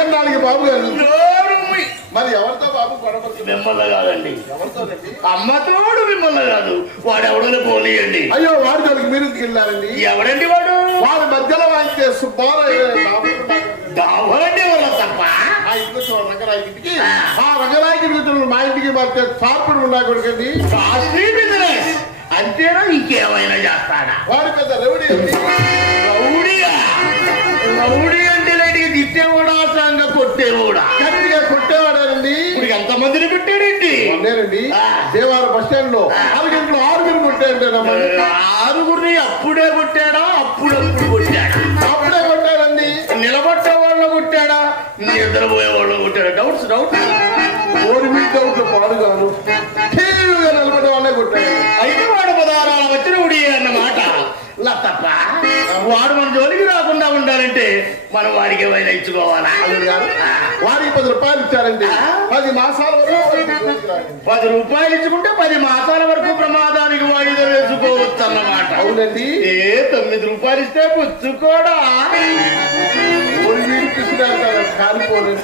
ఎన్నాళ్ళకి బాబు గారు మరి ఎవరితో బాబు గొడవ? మిమ్మల్ని కాదండి, అమ్మతోడు మిమ్మల్ని కాదు, వాడు ఎవడని పోనీయండి. అయ్యో వాడి జోలికి మీరు వెళ్ళారండి. ఎవడండి వాడు? వాడి మధ్యలో వాయిస్తే సుబ్బారావు దావరండి వాళ్ళ తప్ప ఆ ఇంటికి రంగరాయికి ఆ రంగరాయికి మా ఇంటికి మధ్య చార్పుడు ఉన్నా కొడుకండి. కాస్ట్లీ బిజినెస్ అంతేనా, ఇంకేమైనా చేస్తాడా? వాడి పెద్ద రౌడీ అండి. రౌడీయా? రౌడీ అంటే లైట్గా తిట్టేవాడా, సంగ కొట్టేవాడా? గట్టిగా కొట్టేవాడారండి. ఇప్పుడు ఎంతమందిని పెట్టాడండి? నేనండి దేవాలయం బస్ స్టాండ్ లో 6 గంటలు 6 కొట్టాడు. 6 అప్పుడే కొట్టాడా, అప్పుడప్పుడు కొట్టాడా? అప్పుడే కొట్టాడండి. నిలబట్టే వాళ్ళని కొట్టాడా, నిద్రపోయే వాళ్ళని కొట్టాడా? డౌట్స్ ఓడి మీ డౌట్లు పాడుగాను నిలబడే వాళ్ళే కొట్టాడు. అయితే వాడు 16 వచ్చిన ఉడి అన్నమాట. తప్ప వాడు మన జోలికి రాకుండా ఉండాలంటే మనం వాడికి ఏమైనా ఇచ్చుకోవాలా? వాడికి 10 రూపాయలు ఇచ్చారండి. 10 మాసాల వరకు 10 రూపాయలు ఇచ్చుకుంటే 10 మాసాల వరకు ప్రమాదానికి వాయిదా వేసుకోవచ్చు అన్నమాట. అవునండి. 9 రూపాయలు ఇస్తే పుచ్చుకోడా? కాలిపోలేదు.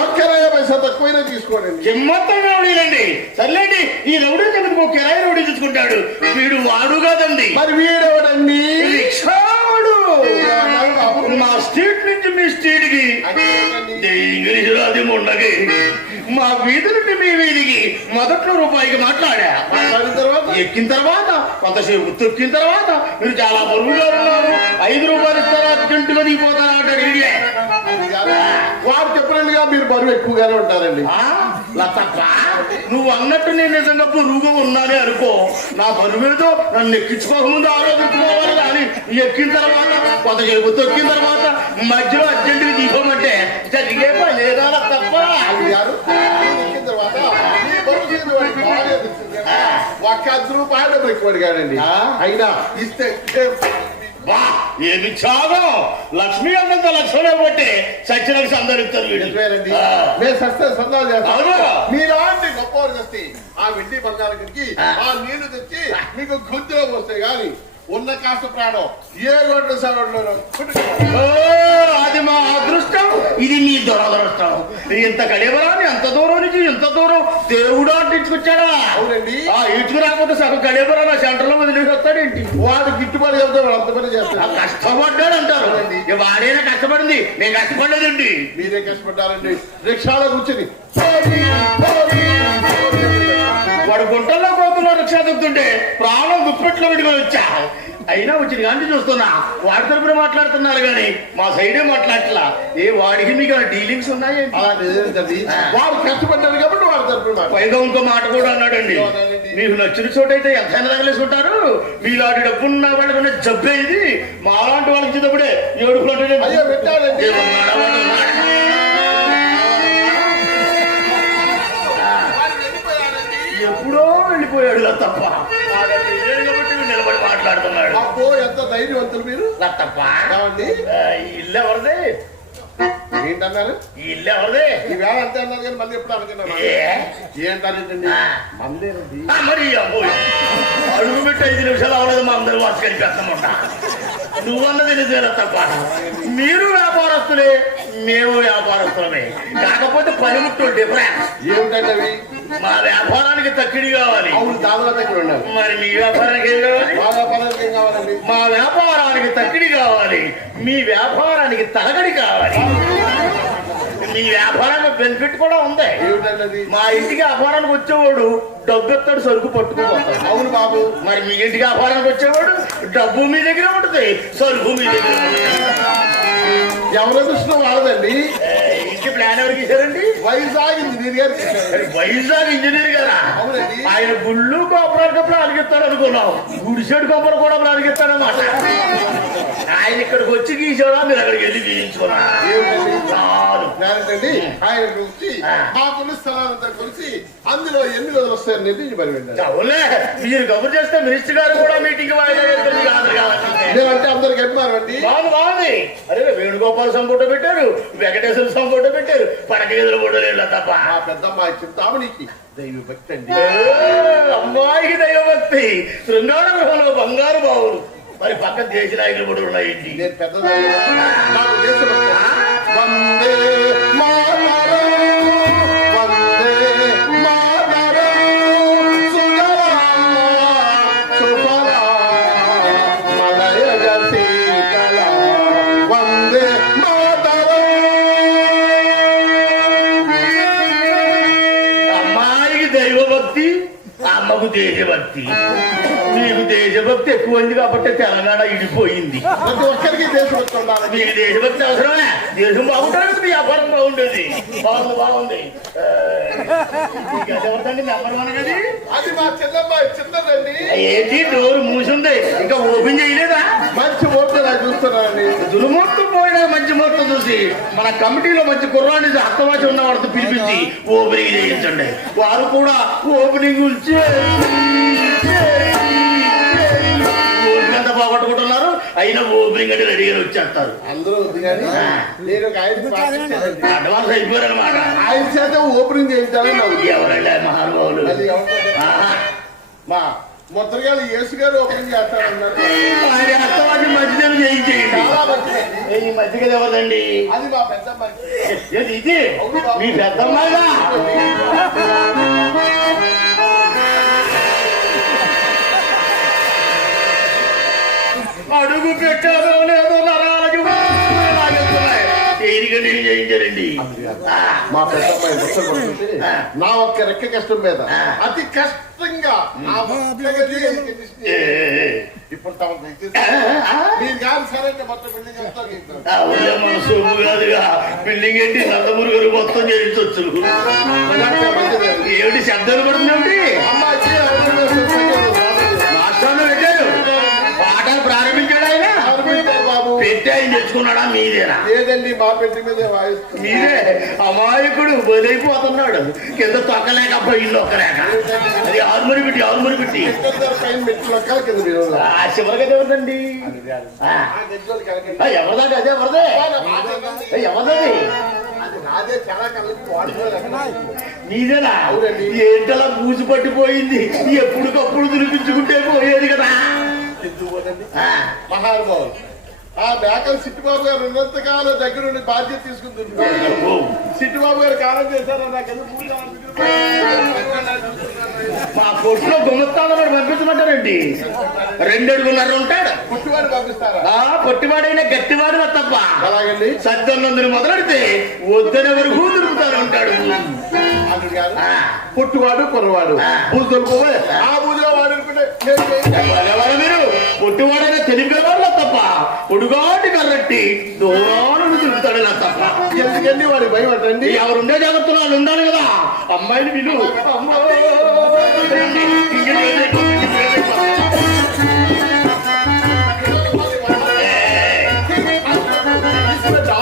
ఒక్క పైసా తక్కువైనా తీసుకోండి. కిమ్మత్తం రౌడీలండి. సర్లేండి, ఈ రౌడీ ఎందుకు కిరాయి రౌడీ చూసుకుంటాడు? వీడు వాడు కాదండి. మరి వీడెవడండి? రిక్షావాడు. మా స్ట్రీట్ నుంచి మీ స్ట్రీట్ కి, ఇంగ్లీష్ రాది ఉండకి, మా వీధి నుండి మీ వీధికి మొదట్లో రూపాయికి మాట్లాడా. ఎక్కిన తర్వాత కొంతసేపు తొక్కిన తర్వాత మీరు చాలా బరువుగా ఉన్నారు, 5 రూపాయలు ఇస్తారా, అర్జెంటుగా దిగిపోతారా అంటాడు. వాడు చెప్పినట్టుగా మీరు బరువు ఎక్కువగానే ఉంటారండి. తప్ప నువ్వు అన్నట్టు నేను నిజంగా బరువుగా ఉన్నానే అనుకో, నా బరువేదో నన్ను ఎక్కించుకోకముందు ఆలోచించుకోవాలి. కానీ ఎక్కిన తర్వాత కొంతసేపు తొక్కిన తర్వాత మధ్యలో అర్జెంటుగా దిగోమంటే జరిగే పని లేదా? తప్ప ఒక్క 10 రూపాయలు ఎక్కువ అడిగాడండి. అయినా ఇస్తే బా ఏమి త్యాగం! లక్ష్మి అన్నంత లక్ష్మణే బట్టి సత్యలక్ష్మి అందరు ఇస్తారు. మేము సస్తే సందాలు చేస్తాం. మీలాంటి గొప్పవారు తెచ్చి ఆ వెండి బంగారానికి ఆ నీళ్లు తెచ్చి మీకు గుంతులో పోస్తే గాని ఉన్న కాస్త ప్రాణం ఏ గొడ్డ సవడ్లో. అది మా అదృష్టం, ఇది మీ దురదృష్టం. ఇంత కడేబరాన్ని అంత దూరం నుంచి ఇంత దూరం దేవుడు అంటించుకొచ్చాడా? అవునండి. ఇటుకు రాకపోతే సగం కడేబరా నా సెంటర్ లో వదిలేసి వస్తాడేంటి? వాడు గిట్టుబాటు చెప్తే వాడు అంత పని చేస్తాడు. కష్టపడ్డాడు అంటారు. వాడైనా కష్టపడింది, నేను కష్టపడలేదండి. మీరే కష్టపడ్డారండి. రిక్షాలో కూర్చుని వాడు గుంటల్లో కోతుల్లో రిక్షా దిగుతుంటే ప్రాణం దుప్పట్లో పెట్టుకొని వచ్చా. అయినా వచ్చింది కానీ చూస్తున్నా వాడి తరపున మాట్లాడుతున్నారు కానీ మా సైడే మాట్లాడట్లా. వాడికి మీకు డీలింగ్స్ ఉన్నాయి? వాడు కష్టపడ్డాడు కాబట్టి వాడి తరపున. పైగా ఇంకో మాట కూడా అన్నాడండి, మీకు నచ్చిన చోటైతే ఎంతైనా తగలేసుకుంటారు, మీలాంటి డబ్బున్న వాళ్ళకున్న జబ్బే ఇది, మాలాంటి వాళ్ళకి ఇచ్చేటప్పుడే ఏడుపులంటే పెట్టాడండి. ఎప్పుడో వెళ్ళిపోయాడు తప్ప నిలబడి మాట్లాడుతున్నాడు. అబ్బో ఎంత ధైర్యవంతులు మీరు. తప్ప ఇల్లు ఎవరిది? ఏంటన్నారు? ఈ ఇల్లు ఎవరిది? ఈ వేళ అంతే అన్నారు కానీ మళ్ళీ ఎప్పుడు అనుకున్నాను ఏంటండి మందేనండి. మరి అడుగు పెట్టి 5 నిమిషాలు అవ్వలేదు, మా అందరూ వాసుకని పెద్దమంట. నువ్వన్నది నిజమేనా? తప్ప మీరు వ్యాపారస్తులే, మేము వ్యాపారస్తులమే. కాకపోతే పనిముట్టు డిఫరెన్స్. ఏమిటండి అవి? మా వ్యాపారానికి తక్కిడి కావాలి. అవును, దాదాపు దగ్గర ఉండాలి. మరి మీ వ్యాపారానికి ఏం కావాలి? మా వ్యాపారానికి ఏం కావాలండి? మా వ్యాపారానికి తక్కిడి కావాలి, మీ వ్యాపారానికి తలగడి కావాలి. మీ వ్యాపారానికి బెనిఫిట్ కూడా ఉంది. ఏమిటండి? మా ఇంటికి వ్యాపారానికి వచ్చేవాడు డబ్బు ఎత్తాడు, సరుకు పట్టుకుపోతాడు. అవును బాబు. మరి మీ ఇంటికి వ్యాపారానికి వచ్చేవాడు డబ్బు మీ దగ్గర ఉంటుంది, సరుకు మీ దగ్గర ఉంటుంది. ఎవరి దృష్టిలో వాడదండి. ఇంటి ప్లాన్ ఎవరికి ఇచ్చారండి? వైజాగ్ ఇంజనీర్ గారు. వైజాగ్ ఇంజనీర్ గారా? అవునండి. ఆయన గుళ్ళు గోపురాలకప్పుడు అలిగిస్తాడు అనుకున్నాం, గుడిసెడు గోపురం కూడా అలిగిస్తాడన్నమాట. ఆయన ఇక్కడికి వచ్చి గీసేవా, మీరు అక్కడికి వెళ్ళి గీయించుకున్నారు. ఆయన గురించి మా కొన్ని స్థలాలంతా కలిసి అందులో ఎన్ని రోజులు వస్తాయని అవులే. మీరు కబుర్ చేస్తే మినిస్టర్ గారు కూడా మీటింగ్ వాయిదా మేమంటే అందరికి చెప్పారండి. బాగుంది. అరే వేణుగోపాల్ సంఫోటో పెట్టారు, వెంకటేశ్వర సంఫోటో పెట్టారు, పెట్టారు పడక గదిలో పడలేదు తప్ప. మా పెద్దమ్మాయి చింతామణికి దైవ భక్తి అండి. అమ్మాయికి దైవభక్తి, శృంగార గృహంలో బంగారు బావులు, మరి పక్కన దేశ నాయకులు కూడా ఉన్నాయండి. నేను పెద్దదాన్ని నాకు దేశభక్తి. వందే మాతరం, వందే మాతరం, సుజలాం సుఫలాం మలయజ శీతలాం, వందే మాతరం. అమ్మాయికి దైవభక్తి, అమ్మకు దేశభక్తి. మీకు దేశభక్తి ఎక్కువ ఉంది కాబట్టి తెలంగాణ ఇడిపోయింది. ప్రతి ఒక్కరికి దేశభక్తి ఉండాలి. మీకు దేశభక్తి అవసరమే, దేశం బాగుంటుంది, మీ వ్యాపారం బాగుండేది. బాగుంది. ఎవరిదండి నెంబర్ వన్ గది? అది మా చిన్నమ్మాయి చిన్నదండి. ఏంటి డోర్ మూసింది, ఇంకా ఓపెన్ చేయలేదా? మంచి ఓట్లు చూస్తున్నానండి. దుర్మూర్తం పోయినా మంచి ముహూర్తం చూసి మన కమిటీలో మంచి కుర్రాన్ని హస్తవాసి ఉన్న వాడితో పిలిపించి ఓపెనింగ్ చేయించండి. వారు కూడా ఓపెనింగ్ ఎంత బాగొట్టుకుంటున్నారు, అయినా ఓపెనింగ్ అంటే రెడీగా వచ్చేస్తారు. అందరూ వద్దు కానీ నేను ఒక 5 అడ్వాన్స్ అయిపోయారనమాట. 5% ఓపెనింగ్ చేయించాలని నాకు. ఎవరైనా మహానుభావులు అది మా మొత్తగారు యేసు గారు ఓపెనింగ్ చేస్తారన్నారు. ఆయన హస్తవాసి మధ్యలో చేయించేయండి. చాలా మంచిదండి. ఈ మధ్యగా ఎవరిదండి? అది మా పెద్దమ్మాయి. ఇది మీ పెద్దమ్మాయిగా? అడుగు పెట్టారో లేదో నరాలకి దేనికంటే చేయించారండి. మా పెద్దమ్మాయి ముచ్చట పడుతుంటే నా ఒక్క రెక్క కష్టం మీద అతి కష్టంగా ఇప్పుడు మీరు కాదు సరే మొత్తం బిల్డింగ్ మన సొమ్ము కాదుగా బిల్డింగ్ ఏంటి నందమూరి గారు మొత్తం చేయించవచ్చు. ఏమిటి శబ్దాలు పడుతుంది? మాస్టర్లు పెట్టారు, పాఠాలు ప్రారంభించాడు ఆయన. పెట్టి ఆయన తెచ్చుకున్నాడా? మీదేనా? లేదండి, మా పెట్టి మీదే వాయిస్తుంది. మీరే అమాయకుడు బలైపోతున్నాడు. కింద తొక్కలేకపోయింది ఒక్కలేక. అది ఆరుమరి పెట్టి చివరిగా ఎవరిదండి? ఎవరిదాకా? అదే ఎవరిదే? ఎవరిది? మీదేనా? ఏంటలా పూసి పట్టిపోయింది, ఎప్పుడుకప్పుడు దురిపించుకుంటే పోయేది కదా. మహానుభావులు ఆ మేకలు సిట్టిబాబు గారు ఉన్నంతకాలం దగ్గర ఉండి బాధ్యత తీసుకుని దుర్చుకోవాలి. సిట్టిబాబు గారు కాలం చేశారు. నాకు మా కొట్టులో గుమ్మత్తాలో పంపించమంటారండి. 2 అడుగున్నర ఉంటాడు. పుట్టివాడు పంపిస్తారా? పొట్టివాడైనా గట్టివాడు తప్ప. అలాగండి. సద్దన్నందుని మొదలెడితే వద్దనే వరకు దొరుకుతారు ఉంటాడు. పుట్టివాడు కుర్రవాడు బూజులు పోయి ఆ బూజులో వాడు మీరు పొట్టివాడైనా తెలిపే వాళ్ళ తప్ప పొడుగాటి కర్రట్టి దూరాలను తిరుగుతాడు ఇలా తప్ప. ఎందుకండి వాడి భయం అంటండి. ఎవరుండే జాగ్రత్తలు వాళ్ళు ఉండాలి కదా. అమ్మాయిని విను.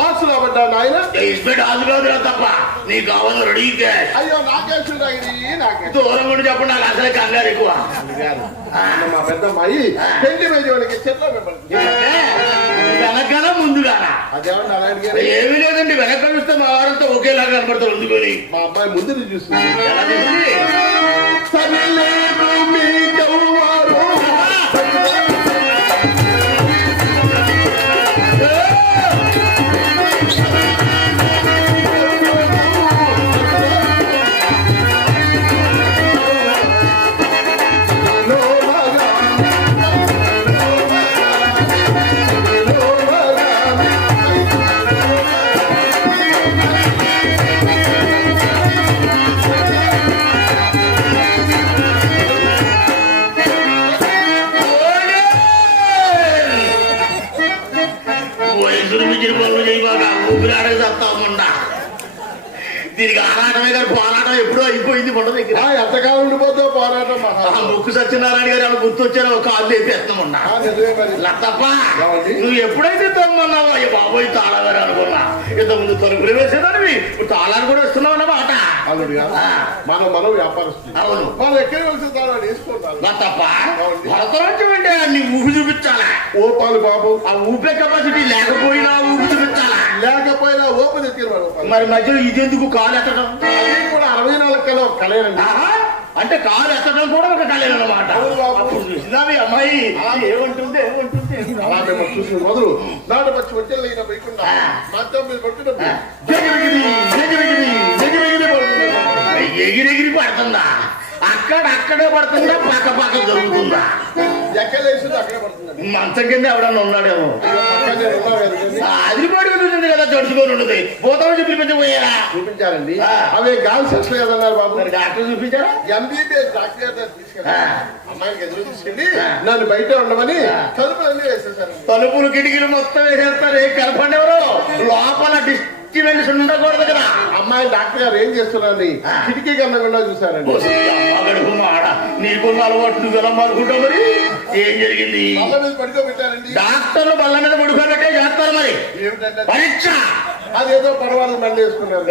ఆసులు అవ్వడ్డా నాయన. ఆసు కాదురా తప్ప నీకు కావాలి రెడీ క్యాష్. అయ్యో నాకేసు దూరం కూడా చెప్పండి, నాకు అసలే కంగారు ఎక్కువ. మా పెద్దమ్మాయి పెళ్లి మేజవాడికి చెట్ల వెనకన ముందుగానా? అదేమన్నా అలాంటి ఏమీ లేదండి, వెనక చూస్తే మా వారంతా ఒకేలా కనపడతారు. అందుకొని మా అమ్మాయి ముందు చూస్తుంది. ఎలా చూస్తుంది? దీనికి ఆరాటమే గారు పోరాటం ఎప్పుడో అయిపోయింది. మొన్న దగ్గర ఎంతకాలం ఉండిపోతావు పోరాటం. ముక్కు సత్యనారాయణ గారు వాళ్ళు గుర్తొచ్చారో ఒక కాళ్ళు వేపేస్తామన్నా. తప్ప నువ్వు ఎప్పుడైతే తమ్మన్నావో అయ్యో బాబోయ్ తాళగారు అనుకున్నా. ఇంతకుముందు తలుపులు వేసేదానివి, ఇప్పుడు తాళాలు కూడా వస్తున్నావు అన్నమాట. మనం వ్యాపారస్తులు. అవును, మనం ఎక్కడికి వెళ్తున్నాడు వేసుకుంటారు తప్ప భరతరాజ్యం అంటే నీ ఊపి చూపించాలా. ఓపాలు బాబు ఆ ఊపే కెపాసిటీ లేకపోయినా ఊపి చూపించాలా. లేకపోయినా ఓపెన్ రూపాయలు. మరి మధ్యలో ఇదెందుకు కాలు ఎత్తడం? అది కూడా 64 కలో కలేనండి. ఆహా, అంటే కాలు ఎత్తడం కూడా ఒక కళేనమాట. అవును బాబు. అప్పుడు చూసినా మీ అమ్మాయి ఏమంటుంది అలా మేము చూసిన మొదలు నాడు పచ్చి వచ్చేది అయినా పోయకుండా మధ్య మీరు పడుతున్నప్పుడు ఎగిరెగిరి పడుతుందా? అక్కడే పడుతుందా? పక్క పక్క దొరుకుతుందా? ఎక్కలేసింది అక్కడే పడుతుందండి. మంచం కింద ఎవడన్నా ఉన్నాడేమో. పక్కనే ఉన్నారు కదండి. అది పడుకుంటుంది కదా, జడుచుకొని ఉండదు. పోతామని చూపించబోయారా? చూపించారండి. అవే గాలి సెక్షన్ కదన్నారు బాబు. మరి డాక్టర్ చూపించారా? ఎంబీబీఎస్ డాక్టర్ గారు తీసుకెళ్ళి అమ్మాయికి ఎదురు తీసుకెళ్ళి నన్ను బయట ఉండమని తలుపులన్నీ వేసేసారు. తలుపులు కిటికీలు మొత్తం వేసేస్తారు. ఏ కలపండి ఎవరు లోపల డిస్టిబెన్స్ ఉండకూడదు కదా. అమ్మాయి డాక్టర్ గారు ఏం చేస్తున్నారని కిటికీ కన్నా చూసారండి. గడుపు మాడ నీకున్న అలవాటు నువ్వు ఎలా అనుకుంటావు? మరి ఏం జరిగింది? బల్ల మీద పడుకోబెట్టారండి. డాక్టర్లు బల్ల మీద పడుకోబెట్టే చేస్తారు. మరి ఏమిటంటే పరీక్ష అదేదో పడవాలి బండి వేసుకున్నారు.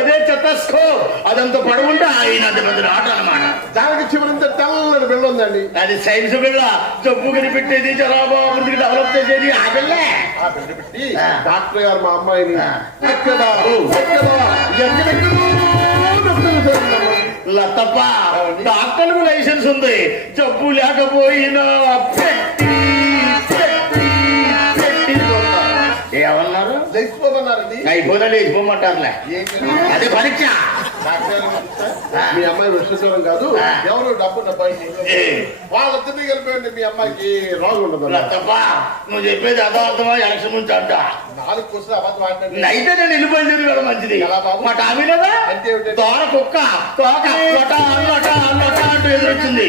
అదే చెత్తస్కో అదంతా పడవుంటే ఆయన అంత పెద్ద ఆట అన్నమాట. దానికి చివరింత తెల్లని బిళ్ళ ఉందండి. అది సైన్స్ బిళ్ళ. జబ్బు కనిపెట్టేది, జనాభాకి డెవలప్ చేసేది ఆ బిళ్ళే. ఆ బిళ్ళ పెట్టి డాక్టర్ గారు మా అమ్మాయిని లతప్ప డాక్టర్లకు లైసెన్స్ ఉంది. జబ్బు లేకపోయినా పెట్టి ఏమన్నారు? లేచిపోమన్నారండి. అయిపోయినా లేచిపోమంటారులే. అదే పరీక్ష. మీ అమ్మాయి విశ్వసరం కాదు, ఎవరు డబ్బు వాళ్ళిద్దరినీ కలిపేయండి. మీ అమ్మాయికి రోగం ఉండదు. తప్ప నువ్వు చెప్పేది అర్థమా? ఎలక్షన్ నుంచి అంట 4 క్వశ్చన్ అబద్ధం ఆడినండి. అయితే నేను వెళ్ళిపోయింది కదా మంచిది. మా టామీ లేదా తోర కుక్క తోక అల్లట అంటూ ఎదురొచ్చింది.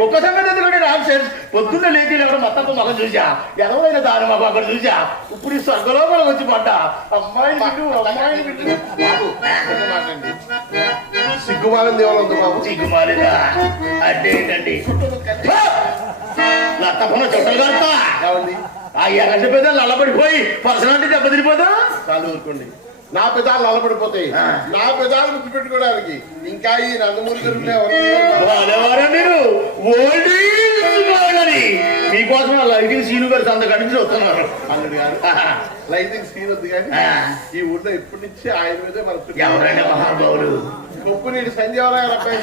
కుక్క సంగతి ఎందుకంటే నాకు తెలుసు. పొద్దున్న లేచి ఎవరు మొత్తం మొహం చూసా, ఎవరైనా దాని మాకు అక్కడ చూసా. ఇప్పుడు ఈ స్వర్గలోపల వచ్చి పడ్డా. అమ్మాయిని బాబు మాట్లాడండి. సిగ్గుమాలింది ఎవరు ఉంది బాబు? సిగ్గుమాలిదా అంటే ఏంటండి? తప్పకుండా చుట్టలు కలుతా ఆ ఎగసి పెద్దలు నల్లబడిపోయి పర్సనాలిటీ దెబ్బతిరిపోతా. చాలు ఊరుకోండి. నా పెదాలు నల్లబడిపోతాయి. నా పెదాలు గుర్తు పెట్టుకోవడానికి ఇంకా ఈ నందమూరి గారు మీరు ఓల్డ్ మీకోసం లైటింగ్ సీను గారు అంత కనిపించి వస్తున్నారు. అల్లుడు గారు లైటింగ్ సీన్ వద్దు కానీ ఈ ఊళ్ళో ఇప్పటి నుంచి ఆయన మీదే మనకు ఎవరైనా మహానుభావులు గొప్ప నీటి సంజీవరావు అబ్బాయి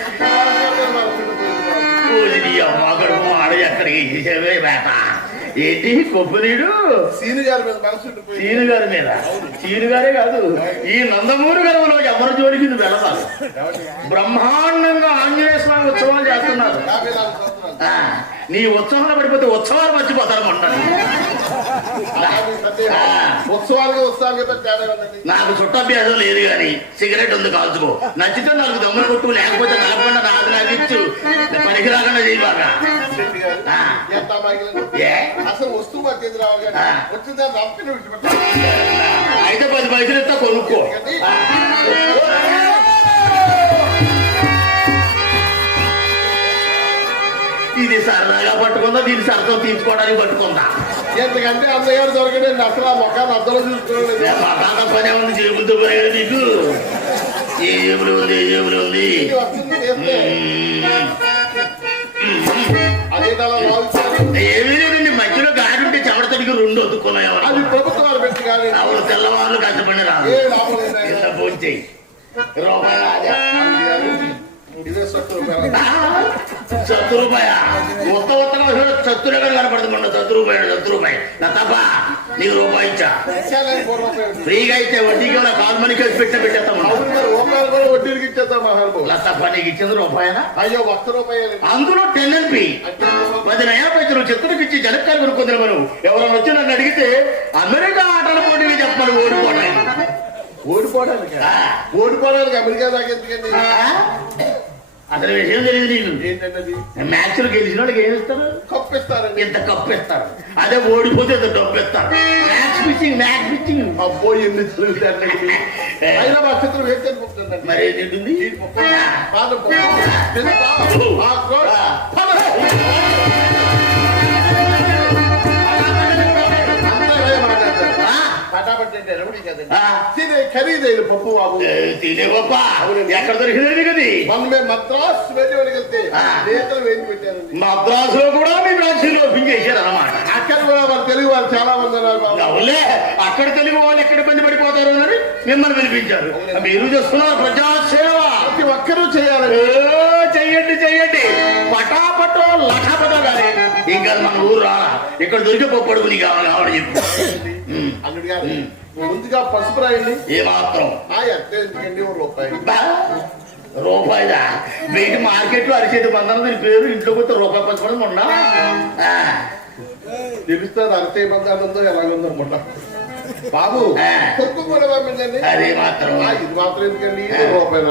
అమ్మగడు ఆడ ఎక్కడికి చేసేవే వేట ఏంటి కొబ్బరీడు సీను గారి మీద మనసు సీను గారి మీద. సీను గారే కాదు, ఈ నందమూరి గర్వంలో ఎవరి జోలికి నువ్వు వెళ్ళాలి. బ్రహ్మాండంగా ఆంజనేయ స్వామి ఉత్సవాలు చేస్తున్నారు. నీ ఉత్సవంలో పడిపోతే ఉత్సవాలు మర్చిపోతారు అంటారు. నాకు చుట్టాభ్యాసం లేదు గాని సిగరెట్ ఉంది కాల్చుకో. నచ్చితే 4 దమ్ములు కొట్టు, లేకపోతే నలపకుండా నాకు నాకిచ్చు. పనికి రాకుండా చేయి బాగా. అసలు వస్తువు వచ్చిందా అయితే 10 పైసలు ఇస్తా కొనుక్కో. ఇది సరదాగా పట్టుకుందా, దీని సరదా తీర్చుకోవడానికి పట్టుకుందా. ఎందుకంటే అన్నయ్య దొరకడండి. అసలు ఆ మొక్కలు అర్థంలో చూసుకోలేదు. మొక్క పనే ఉంది, జేబులతో పనే కదా నీకు. ఏ జేబులు ఉంది, ఏ జేబులు ఉంది. ఏమీ లేదండి, మధ్యలో గాడి ఉంటే చెమట తడికి 2 వద్దుకున్నాయి. అది ప్రభుత్వాలు పెట్టి కానీ అవును, తెల్లవాళ్ళు కష్టపడి రాదు. ఫోన్ చెయ్యి. ₹100 మొత్తం చత్తురగా కనపడుతుంది. ₹100 తప్ప నీకు రూపాయి ఇచ్చా. ఫ్రీగా ఇచ్చే వడ్డీకి కాల్ మనీ కలిసి పెట్టేస్తాం. వడ్డీకి ఇచ్చేస్తాం. తప్ప నీకు ఇచ్చింది రూపాయనా? అయ్యో ₹100. అందులో 10 NP 10 నయా పైసలు చెత్తలకు ఇచ్చి జనకాలు కొనుక్కుంది. మనం ఎవరైనా వచ్చి నన్ను అడిగితే అమెరికా ఆటల పోటీకి చెప్పమని ఓడిపోవడానికి అమెరికా దాకా ఎందుకండి? అసలు విషయం తెలియదు నీకు. ఏంటంటే మ్యాచ్లు గెలిచిన వాళ్ళకి ఏం ఇస్తారు? కప్పు ఇస్తారు. ఇంత కప్పు ఇస్తారు. అదే ఓడిపోతే ఇంత డబ్బు ఇస్తారు. మ్యాచ్ పిచ్చింగ్ అబ్బో ఎన్ని హైదరాబాద్ చిత్రం ఏం తెలుపుతుందండి. మరి ఏంటి ఖరీదైన పప్పు బాబు. తినే పప్ప ఎక్కడ దొరికిందండి కది? మనమే మద్రాసు వెళ్తే నేతలు వేసి పెట్టారండి. మద్రాసులో కూడా మీ బ్రాంచీలో ఓపెన్ చేశారు అన్నమాట. అక్కడ కూడా మన తెలుగు వాళ్ళు చాలా మంది ఉన్నారు. అవులే, అక్కడ తెలుగు వాళ్ళు ఎక్కడ ఇబ్బంది పడిపోతారు అని మిమ్మల్ని పిలిపించారు. మీరు చేస్తున్నారు ప్రజాసేవ, ప్రతి ఒక్కరూ చేయాలని. చెయ్యండి చెయ్యండి, పటాపటో లటాపటో కానీ ఇంకా మన ఊరు రాలా. ఇక్కడ దొరికే పప్పు నీకు కావాలని చెప్పు. అల్లుడు గారు ముందుగా పసుపు రాయండి. ఏమాత్రం ఎందుకండి రూపాయి రూపాయిదా? బయట మార్కెట్ లో అరిచేది బంధన దీని పేరు. ఇంట్లో కొత్త రూపాయి పసుకోవడం ఉన్నా తెలుస్తుంది. అరిచే బంధాలు ఉందో ఎలాగుందో అనుకుంటా. బాబు కొడుకు కూడా పంపించండి. అదే మాత్రం ఇది మాత్రం ఎందుకండి రూపాయలు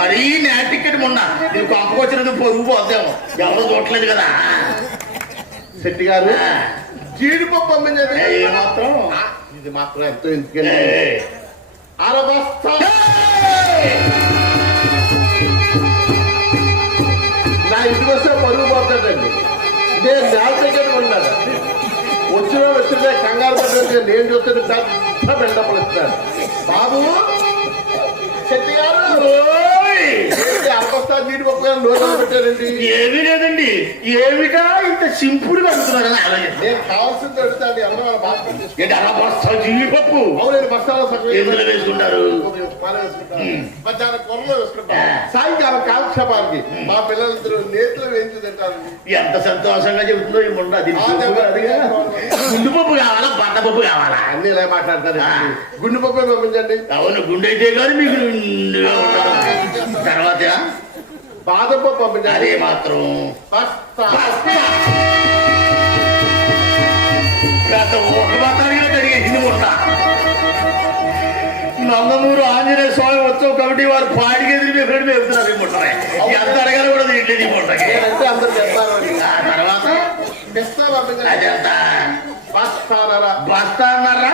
మరీ నా టికెట్ మొన్న ఇది కొంపకొచ్చినది పొరుగు పోద్దాము. ఎవరు చూడలేదు కదా. శెట్టి గారు జీడిపప్పు పంపించండి. మాత్రం ఇది మాత్రం ఎంతో ఎందుకండి అరబస్తా. నా ఇంటికి వస్తే పరుగు పోతాడండి. నేను నేల టికెట్ ఉన్నాను. వచ్చిన కంగారు పడ్డ నేను చూస్తే బెండపలు ఇస్తాను. బాబు శెట్టి గారు అరబస్తా జీడిపప్పు నోట్లో పెట్టారండి. ఏమీ లేదండి. ఏమిటా ఇంత సింపుల్ గా అడుగుతున్నారని నేను కావాల్సింది అడుగుతాను. ఎవరైనా బాగా అరబస్తా జీడిపప్పు అవునండి. బస్తాలో ఎందులో వేసుకుంటారు? మధ్యాహ్నం కొరలో వేసుకుంటారు. సాయంకాలం కాలక్షేపానికి మా పిల్లలిద్దరూ నేతిలో వేయించి తింటారండి. ఎంత సంతోషంగా చెబుతుందో ఈ మొండ. గుండు పప్పు కావాలా బండ పప్పు కావాలా? అన్ని ఇలా మాట్లాడతారు. గుండు పప్పు పంపించండి. అవును, గుండె అయితే కానీ మీకు తర్వాత బాదం పప్పు పంపించండి. అదే మాత్రం ఒక మాత్రమే అడిగేసింది మొట్ట. నందమూరు ఆంజనేయ స్వామి వచ్చావు కాబట్టి వారు పాడికి ఎదిరి ఎప్పుడు వెళ్తున్నారు. ఈ ముట్టనే ఎంత అడగాలి కూడా తింటలేదు ఈ ముట్టకి. అంటే అందరు చెప్తారు. తర్వాత అదంత బస్తాన్నారా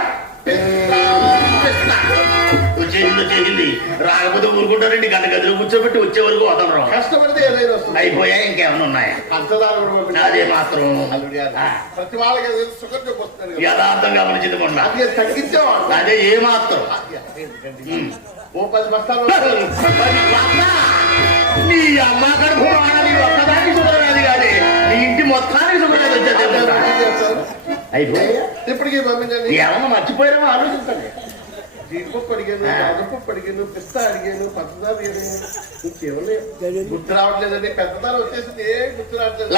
చేసింది రాకపోతే ఊరుకుంటారండి. గంట గదిలో కూర్చోబెట్టి వచ్చే వరకు వదలరు. కష్టపడితే ఏదైనా వస్తుంది. అయిపోయా ఇంకేమైనా ఉన్నాయా? అదే మాత్రం ప్రతి వాళ్ళకి షుగర్ చూపిస్తారు. యథార్థం గమనించింది మొన్న. అది తగ్గించేవాడు. అదే ఏ మాత్రం ఓ 10 బస్తాలు నీ అమ్మ కడుపు నీ ఒక్కదానికి శుభ్రమేది కాదు. నీ ఇంటి మొత్తానికి శుభ్రమేది వచ్చేది. అయిపోయా ఇప్పటికీ పంపించండి. ఏమన్నా మర్చిపోయామో ఆలోచించండి. జీడిపప్పు అడిగాను, బాదపప్పు అడిగాను, పిస్తా అడిగాను, పచ్చదారు అడిగాను. ఇంకేమన్నా గుర్తు రావట్లేదండి. పెద్దదారు వచ్చేసింది. గుర్తు రావట్లేదు.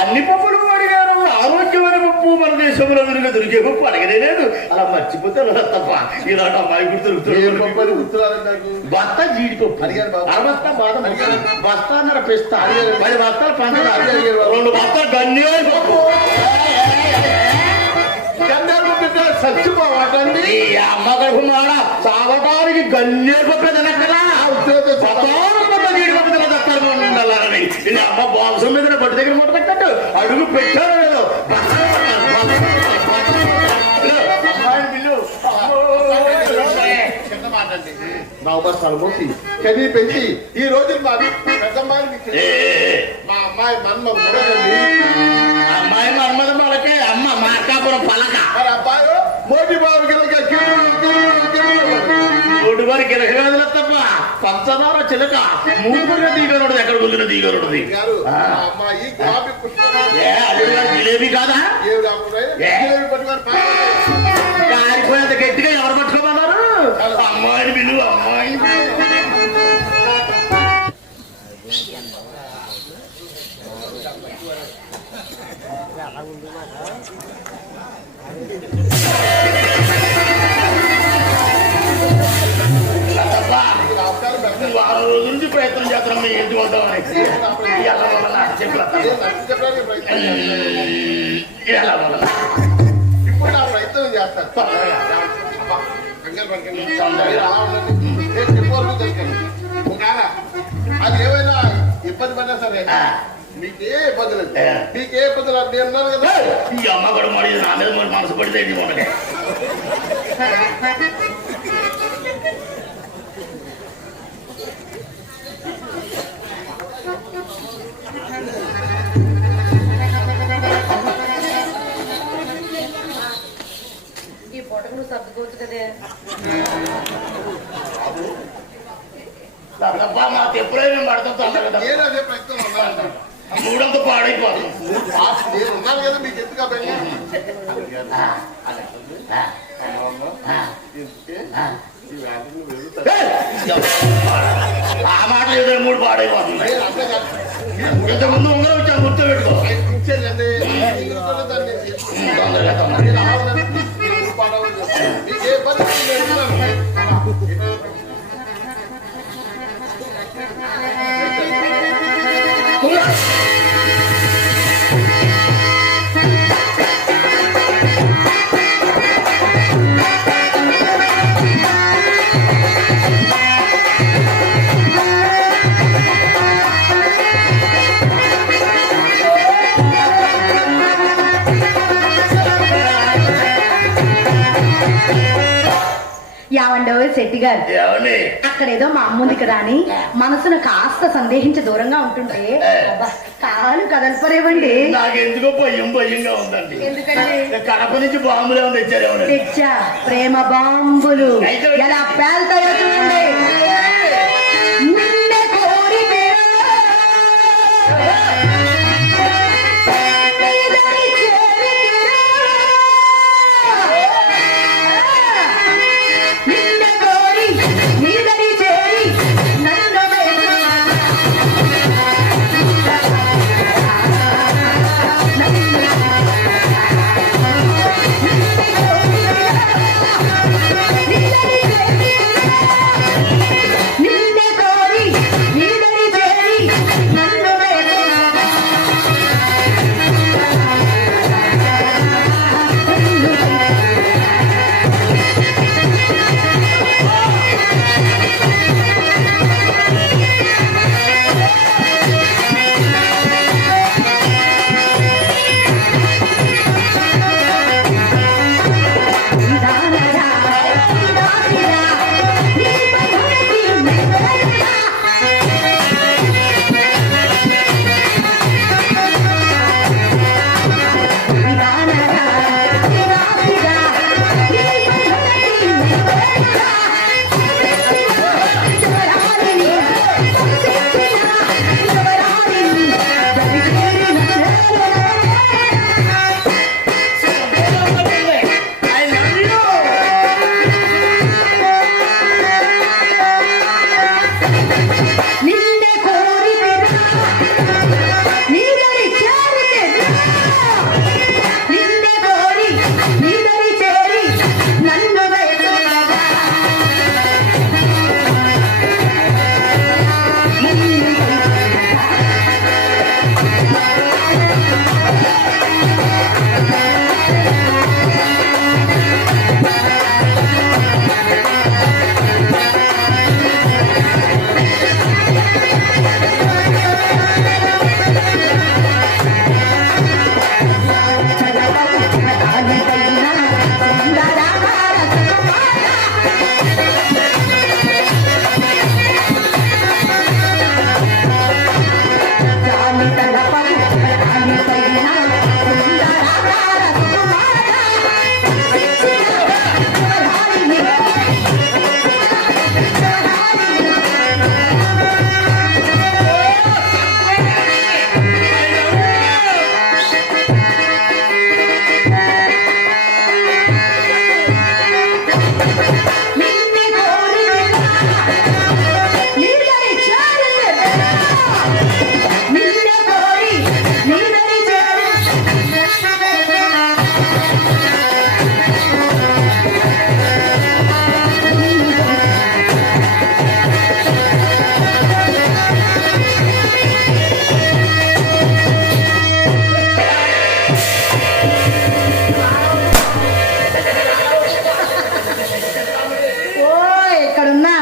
అన్ని పప్పులు అడిగారు. ఆరోగ్యమైన పప్పు మన దేశంలో దొరికే పప్పు అడగనే లేదు. అలా మర్చిపోతే తప్ప ఇలాంటి అమ్మాయి గుర్తు గుర్తు రాలేదు నాకు. బస్త జీడిపప్పు అడిగారు. అరబస్తా బాదం అడిగారు. బస్తా అన్నారు పిస్తా అడిగారు. 10 బస్తాలు పంచదార 2 బస్తాలు గన్నేరు పప్పు. చచ్చిపోవాటండి. అమ్మ గడుపు మాడ సాగటానికి గన్నేరు పప్పు తినక్కడా జీడిపప్పు తినస్తారు ఉండాలని. ఇది అమ్మ బాంసం మీద బట్టి దగ్గర మూట పెట్టట్టు అడుగు పెట్టారు లేదు. అమ్మాయి బిల్లు చిన్న మాట అండి. 4 బస్తాలు మోసి చదివి పెంచి ఈ రోజు మా పెద్దమ్మాయి మా అమ్మాయి మన్మ చూడండి. అమ్మాయి మన్మద మొలకే అమ్మ మార్కాపురం పలక. మరి అబ్బాయి మోటి బాబు కిలక మోటి వారి కిలక గదుల తప్ప పంచదార చిలక మూకుడుగా దిగనుడు. ఎక్కడ గుందిన దిగనుడు అమ్మాయి కాపీ జిలేబీ కాదా? జిలేబీ పట్టుకొని కారిపోయేంత గట్టిగా ఎవరు పట్టుకోమన్నారు? అమ్మాయిని విలువ అమ్మాయిని వారం రోజుల నుంచి ప్రయత్నం చేస్తున్నాం. ఏంటి వద్దామని ఎలా వల్ల ఇప్పుడు నా ప్రయత్నం చేస్తాను. అది ఏమైనా ఇబ్బంది పడ్డా సరే మీకే ఇబ్బంది లేదు. మీకే ఇబ్బంది లేదు. నేను ఉన్నాను కదా. ఈ అమ్మ కూడా మరి నా మీద మరి మనసు పడితే మనకి ఈ పూటకు నువ్వు సర్దుకోవచ్చు కదే. మాకు ఎప్పుడైనా పడుతుంది కదా. నేను అదే ప్రయత్నం ఉన్నాను. మూడంతా పాడైపోతుంది. నేను ఉన్నాను కదా. మీకు ఎందుకు ఆ, ఇంతకీ ఆ. ఈ వేట నువ్వు వెళ్తావు. ఆ మాట ఏదో మూడు పాడైపోతుంది నేను అట్లా కాదు. ఇంతకుముందు ఉంగరం వచ్చా గుర్తు పెట్టుకో ఆయన ఇచ్చేదండి. మిగతాది దాన్ని నేను చేసుకుంటాను. తొందరగా తొందరగా మీరు రావాలని మీరు పడవలు చేస్తాను. మీకు ఏ పని ఉంటే నేను ఉన్నాను. యావండో శెట్టి గారు, ఏమండి అక్కడేదో మా అమ్ముంది కదా అని మనసును కాస్త సందేహించి దూరంగా ఉంటుంటే అబ్బా, కాలు కదలపరేవండి. నాకెందుకో భయంగా ఉందండి. ఎందుకండి? కడప నుంచి బాంబులు ఏమో తెచ్చారేమో తెచ్చా ప్రేమ బాంబులు ఎలా పేల్తాయో చూడండి. నిన్నే కోరి నిన్నే కోరి నీదరి చేరి నన్ను నిన్నే కోరి నీదరి చేరి నన్ను నిన్నే కోరి నీదరి చేరి నిన్నే కోరి నీదరి చేరి నన్ను నిన్నే కోరి నీదరి చేరి నిన్నే కోరి నీదరి చేరి ఓ ఇక్కడున్నా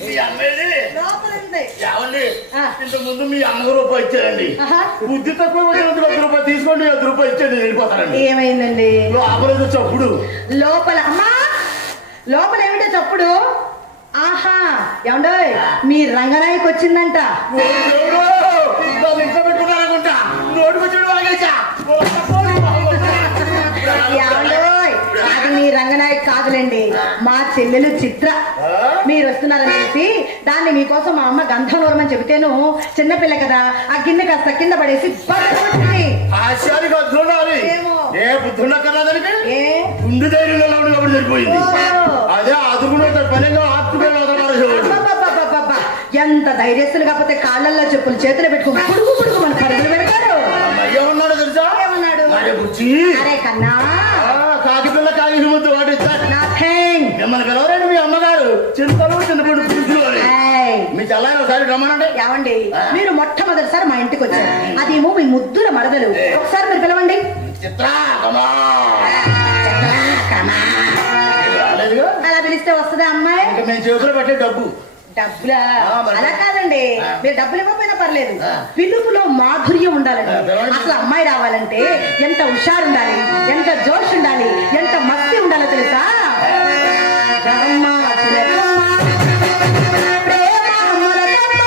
మీ అమ్మేది లోపలుంది. ఏమండి ఆ. ఇంత ముందు మీ అమ్మ రూపాయి ఇచ్చారండి. ఆహా. బుద్ధి తక్కువ వచ్చినందుకు 1 రూపాయి తీసుకోండి, 1 రూపాయి ఇచ్చేది వెళ్ళిపోతారండి. ఏమైందండి? ఆపలేదు చప్పుడు లోపల అమ్మా, లోపల ఏమిటో చప్పుడు? ఆహా, ఏమండో మీ రంగనాయకు వచ్చిందంట. దాన్ని ఇంట్లో పెట్టుకున్నారనుకుంటా, నోటుకొచ్చాడు వాగేశా. ఏమండోయ్, అది మీ రంగనాయక్ కాదులేండి, మా చెల్లెలు చిత్ర. మీరు వస్తున్నారని తెలిసి దాన్ని మీకోసం మా అమ్మ గంధం నూరమని చెబితేను చిన్నపిల్ల కదా, ఆ గిన్నె కాస్త కింద పడేసి బట్టకొట్టింది. ఆశ్చర్యగా అద్భుతాలు. ఏమో. ఏ బుద్ధుండ కదా దానికి ఏ గుండు ధైర్యంగా ఉండి కాబట్టి సరిపోయింది ఓ. అదే అదుగునే పనిగా ఆత్మగా అబ్బబ్బబ్బబ్బబ్బబ్బ. ఎంత ధైర్యస్తులు కాకపోతే కాళ్ళల్లో చెప్పులు చేతులు పెట్టుకుని పుడుగు పుడుగు మన పరుగులు పెడతారు. ఏమన్నాడు తెలుసా ఏమన్నాడు? అరే బుజ్జి అరే కన్నా కాకి పిల్ల కాకి ముద్దు వాటి నథింగ్. మిమ్మల్ని పిలవరండి మీ అమ్మగారు చింతలు చింతపండు పులుసులు అని మీ చల్లని ఒకసారి రమ్మనండి ఏమండి మీరు మొట్టమొదటిసారి మా ఇంటికి వచ్చారు, అదేమో మీ ముద్దుల మరదలు. ఒకసారి మీరు పిలవండి. చిత్రా కమా రాలేదుగా అలా పిలిస్తే వస్తుందా అమ్మాయి? ఇంకా మేము చేతులు పట్టే డబ్బు డబ్బులా? మరి. అలా కాదండి, ఆ. మీరు డబ్బులు ఇవ్వకపోయినా పర్లేదు, ఆ. పిలుపులో మాధుర్యం ఉండాలండి. పిలవండి. అసలు అమ్మాయి రావాలంటే ఎంత హుషారు ఉండాలి, ఎంత జోష్ ఉండాలి, ఎంత మస్తి ఉండాలో తెలుసా? రమ్మ, చిలకమ్మ, ప్రేమ మొలకమ్మ.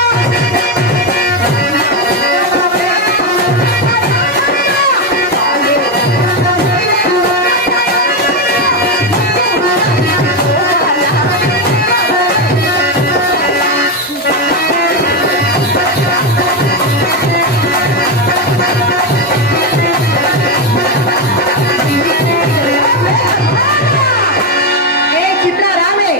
ఏ చిత్ర రామే.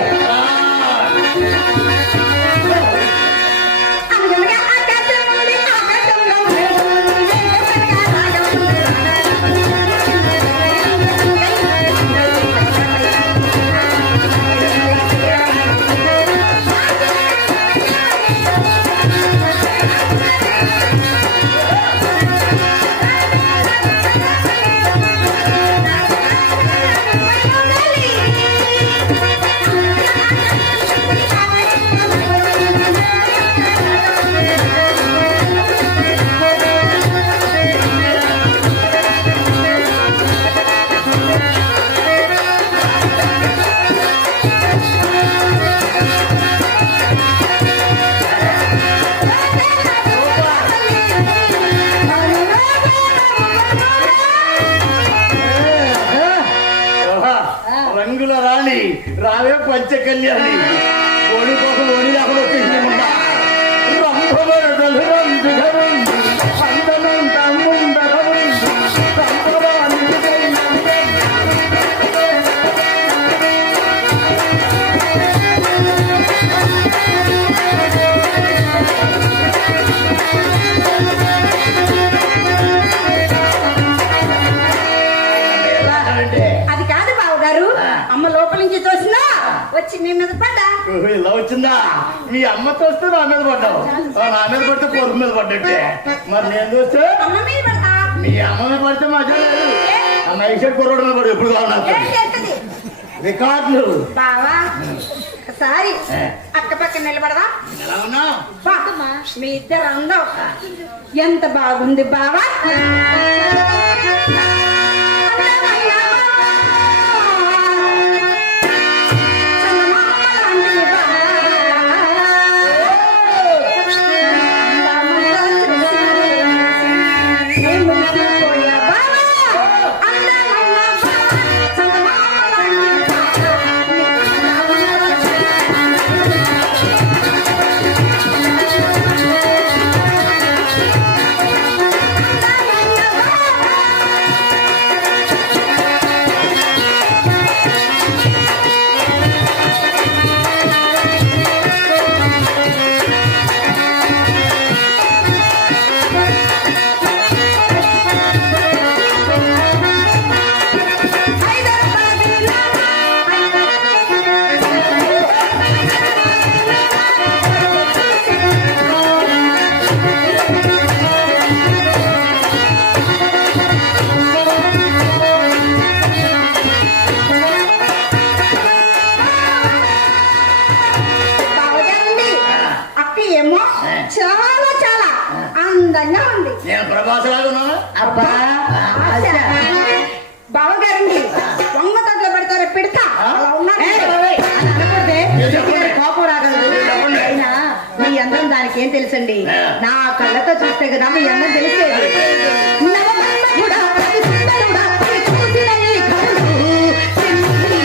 అనగనగా ఆకాశం ఉంది, ఆకాశంలో రంగుల రాణి రావే పంచ కళ్యాణి ఓడి కోసం ఓడి లేకుండా వచ్చేసిందా అది కాదు బావగారు, అమ్మ లోపల నుంచి తోసినా వచ్చి మీ మీద పడ్డా. ఇలా వచ్చిందా మీ అమ్మ చూస్తే నా మీద పడ్డావు నా మీద పడితే పొరుగు మీద పడ్డట్టే మరి నేను చూస్తే అమ్మ మీద పడతా. మీ అమ్మ మీద పడితే మజా లేదు అన్న ఐసెట్ పొరవడం మీద పడు ఎప్పుడు కావాలి నాకు ఏం చేస్తుంది రికార్డులు బావా? ఒకసారి అక్క పక్కన నిలబడవా? ఎలా ఉన్నావు బామ్మా, మీ ఇద్దరు అందం ఎంత బాగుంది బావా. చాలా చాలా అందంగా ఉంది. నేను ప్రభాసలాగా ఉన్నానా అబ్బా బావగారండి, వంగ తట్లో పెడతారా పెడతా అలా ఉన్నాడు. కోపం రాగలదు. అయినా మీ అందం దానికి ఏం తెలుసండి, నా కళ్ళతో చూస్తే కదా మీ అందం తెలిసేది. నవమన్మధుడా, అతి సుందరుడా, అతి చూసిన నీ కళ్ళు, చెల్లి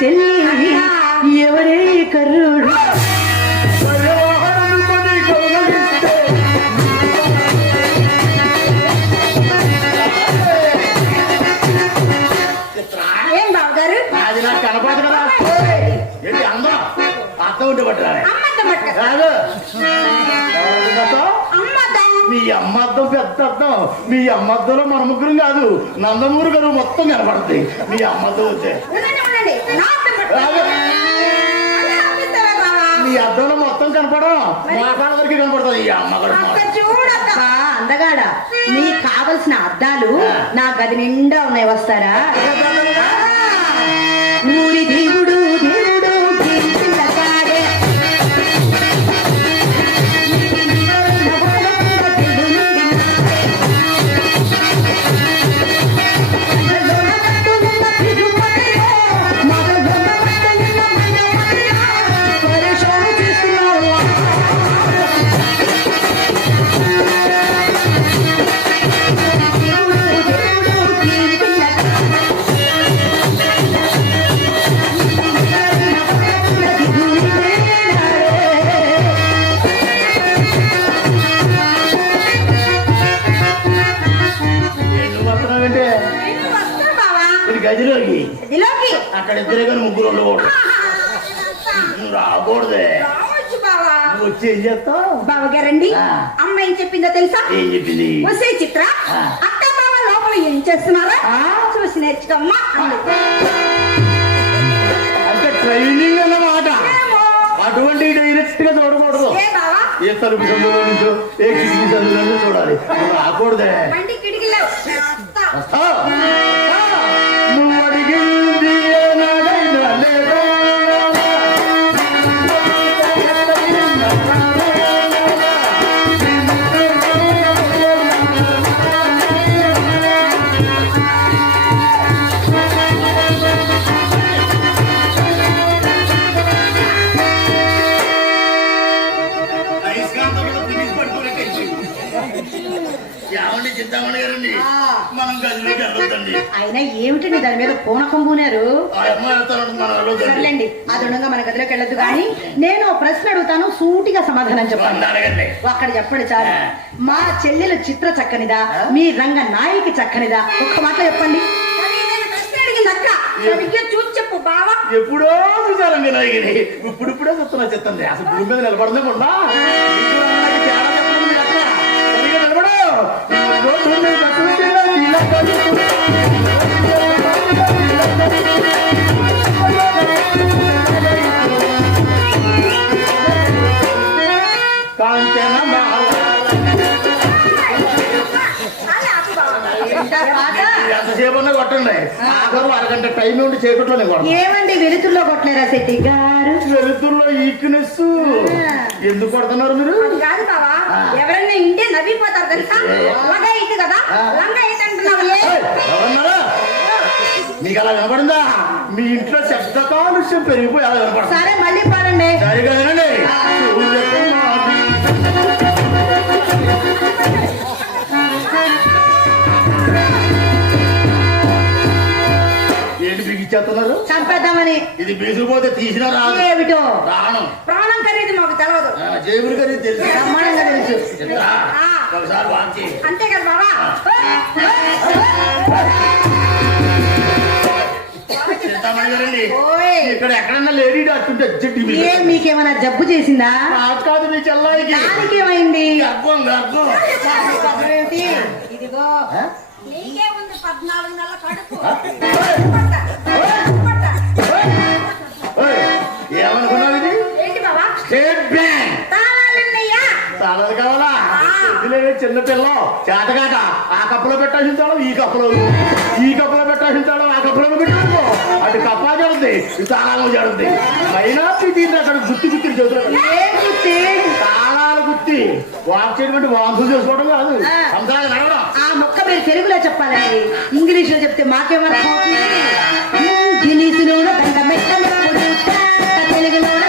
చెల్లి ఎవరే కర్రుడు ఏం బాబు గారు అది నాకు కనపడదు కదా ఏంటి అందరూ అర్థం ఉంటే పట్టరా మీ అమ్మ అద్దం పెద్ద అద్దం మీ అమ్మ అద్దంలో మన ముగ్గురం కాదు నందమూరి గారు మొత్తం కనపడుతుంది మీ అమ్మ అద్దం వచ్చే మీ అద్దంలో మొత్తం కనపడం మోకాళ్ళ వరకు కనపడుతుంది ఈ అమ్మ గారు అందగాడ నీకు కావలసిన అద్దాలు నా గది నిండా ఉన్నాయి వస్తారా ఊరి దేవుడు దేవుడు పిల్లకాడే గదిలోకి అక్కడ ఇద్దరే కానీ ముగ్గురు ఉండకూడదు నువ్వు రాకూడదే నువ్వు వచ్చి ఏం చేస్తావు బావగారండి అమ్మ ఏం చెప్పిందో తెలుసా ఏం చెప్పింది వసే చిత్ర అక్క బావ లోపల ఏం చేస్తున్నారా చూసి నేర్చుకోమ్మా అంటే ట్రైనింగ్ అన్నమాట అటువంటి డైరెక్ట్ గా చూడకూడదు ఏ తలుపు సందులో నుంచో ఏ కిటికీ సందులో నుంచో చూడాలి నువ్వు రాకూడదే నువ్వు అడిగింది ఏనాడైనా లేదా అయినా ఏమిటండి దాని మీద పూనకం పూనారు సర్లేండి అది ఉండగా మన గదిలోకి వెళ్ళొద్దు కానీ నేను ప్రశ్న అడుగుతాను సూటిగా సమాధానం చెప్పండి అక్కడ చెప్పండి చాలు మా చెల్లెలు చిత్ర చక్కనిదా మీ రంగ నాయకి చక్కనిదా ఒక్క మాట చెప్పండి చూసి చెప్పు బావా ఎప్పుడో చూసారండి నాయకుని ఇప్పుడిప్పుడే చూస్తున్నా చెప్తుంది అసలు భూమి మీద నిలబడదే మొన్నా ఎంతసేపన్నా కొట్టండి ఆఖరు అరగంట టైం ఉండి చేపట్లోనే ఏమండి వెలుతుల్లో కొట్టలేరా శెట్టి గారు వెలుతుల్లో ఈక్నెస్ ఎందుకు కొడుతున్నారు మీరు కాదు బావా ఎవరైనా ఇంటే నవ్విపోతారు తెలుసా లంగా అయితే కదా లంగా అయితే అంటున్నావు మీకు అలా వినపడిందా మీ ఇంట్లో శబ్ద కాలుష్యం పెరిగిపోయి అలా వినపడుతుంది సరే మళ్ళీ పాడండి సరిగా వినండి ఏంటి బిగిచ్చేస్తున్నారు చంపేద్దామని ఇది బిగిసిపోతే తీసినా రాదు ఏమిటో ప్రాణం ప్రాణం ఖరీదు మాకు తెలవదు జేబులు ఖరీదు తెలుసు బ్రహ్మాండంగా తెలుసు ఒకసారి వాంచి అంతే కదా బాబా చింతామణి గారండి ఇక్కడ ఎక్కడన్నా లేడీ డాక్టర్ ఉంటే అర్జెంట్ మీకేమైనా జబ్బు చేసిందా కాదు మీ చెల్లాయికి ఏమైంది గర్భం గర్భం ఇదిగో నీకే ఉంది 14 నెలల కడుపు ఏమనుకున్నావు ఇది ఏంటి బాబా స్టేట్ బ్యాంక్ తాళాలు కావాలా చిన్నపిల్ల చేతగాట ఆ కప్పులో పెట్టాల్సించాడు ఈ కప్పులో పెట్టాల్సించాడు ఆ కప్పులో పెట్టుకో అటు కప్పా జరుగుతుంది ఇటు తాళాలు జరుగుతుంది అయినా దీన్ని అక్కడ గుత్తి చేతులు తాళాలు గుత్తి వాక్ చేయడం వాంతులు చేసుకోవడం కాదు సంసారం నడవడం ఆ మొక్క మీరు తెలుగులో చెప్పాలండి ఇంగ్లీష్ లో చెప్తే మాకేమర్థం గిలీసులోన దండ మెట్టలు తెలుగులోన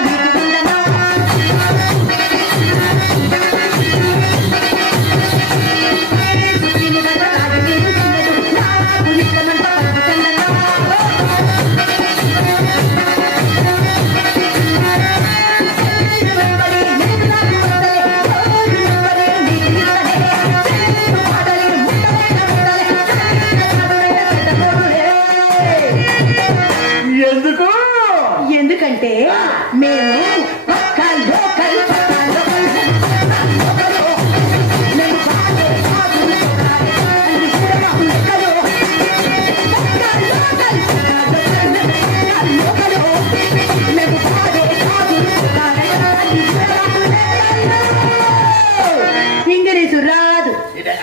మేము ఒక్క లోకల్ ఇంగ్లీషు రాదు.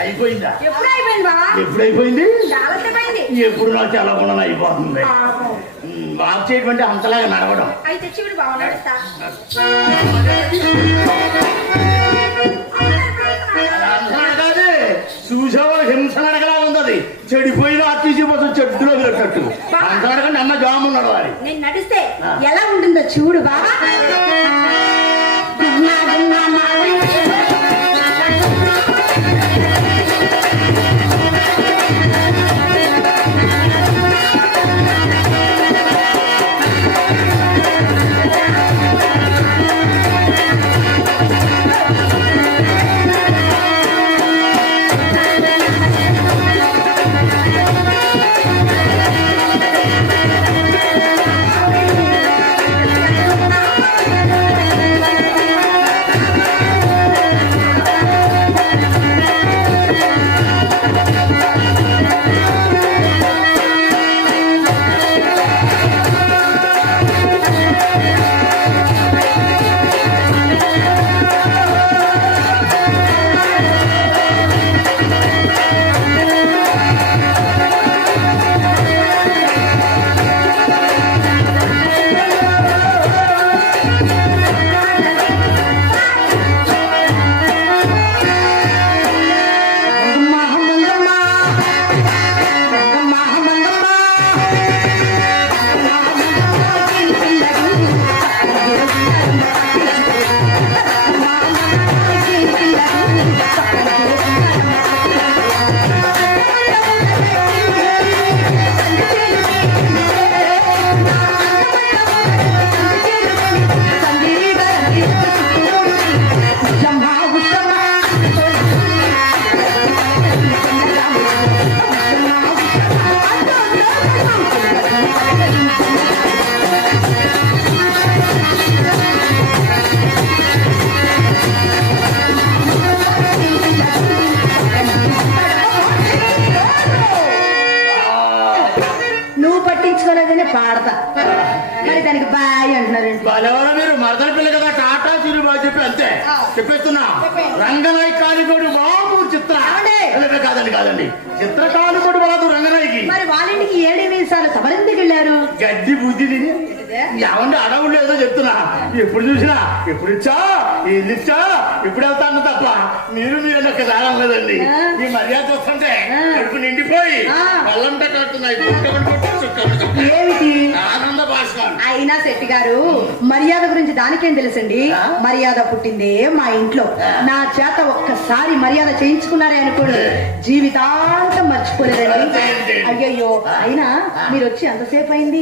అయిపోయిందా? ఎప్పుడు అయిపోయింది బావా? ఎప్పుడైపోయింది? చాలా సేపు అయింది. ఎప్పుడు నాకు చాలా గుణం అయిపోతుంది. బాబు చేయటువంటి అంతలాగా నడవడం. అయితే చివరి బావ నడుస్తా. చూసేవాళ్ళు హింస నడకలా ఉంది. చెడిపోయిన ఆర్టీసీ బస్సు చెట్టులో పెట్టట్టు అంత నడకండి అమ్మ జాము నడవాలి. నేను నడిస్తే ఎలా ఉంటుందో చూడు బావా. పాడతా మరి దానికి బాయ్ అంటున్నారండి. వాళ్ళెవరో మీరు మరదల పిల్ల కదా టాటా చిరు బాయ్ చెప్పి అంతే చెప్పేస్తున్నా. రంగనాయ్ కానికోడు బాబు చిత్ర కాదండి చిత్రకానికోడు బాబు రంగనాయ్కి. మరి వాళ్ళింటికి 7 నిమిషాలు తమరెందుకు వెళ్ళారు? గడ్డి బుద్ధి తిని ఏమంటే అడవులు ఏదో చెప్తున్నా. ఎప్పుడు చూసినా ఎప్పుడు ఇచ్చా ఏది ఇచ్చా ఎప్పుడు వెళ్తాను తప్ప మీరు ఒక్క దానం లేదండి. ఈ మర్యాద చూస్తుంటే కడుపు నిండిపోయి పళ్ళంట కడుతున్నాయి. ఆనంద భాష. అయినా శెట్టి గారు మర్యాద గురించి దానికేం తెలుసండి. మర్యాద పుట్టిందే మా ఇంట్లో. నా చేత ఒక్కసారి మర్యాద చేయించుకున్నారే అనుకోండి జీవితాంతం మర్చిపోలేదండి. అయ్యయ్యో అయినా మీరు వచ్చి ఎంతసేపు అయింది?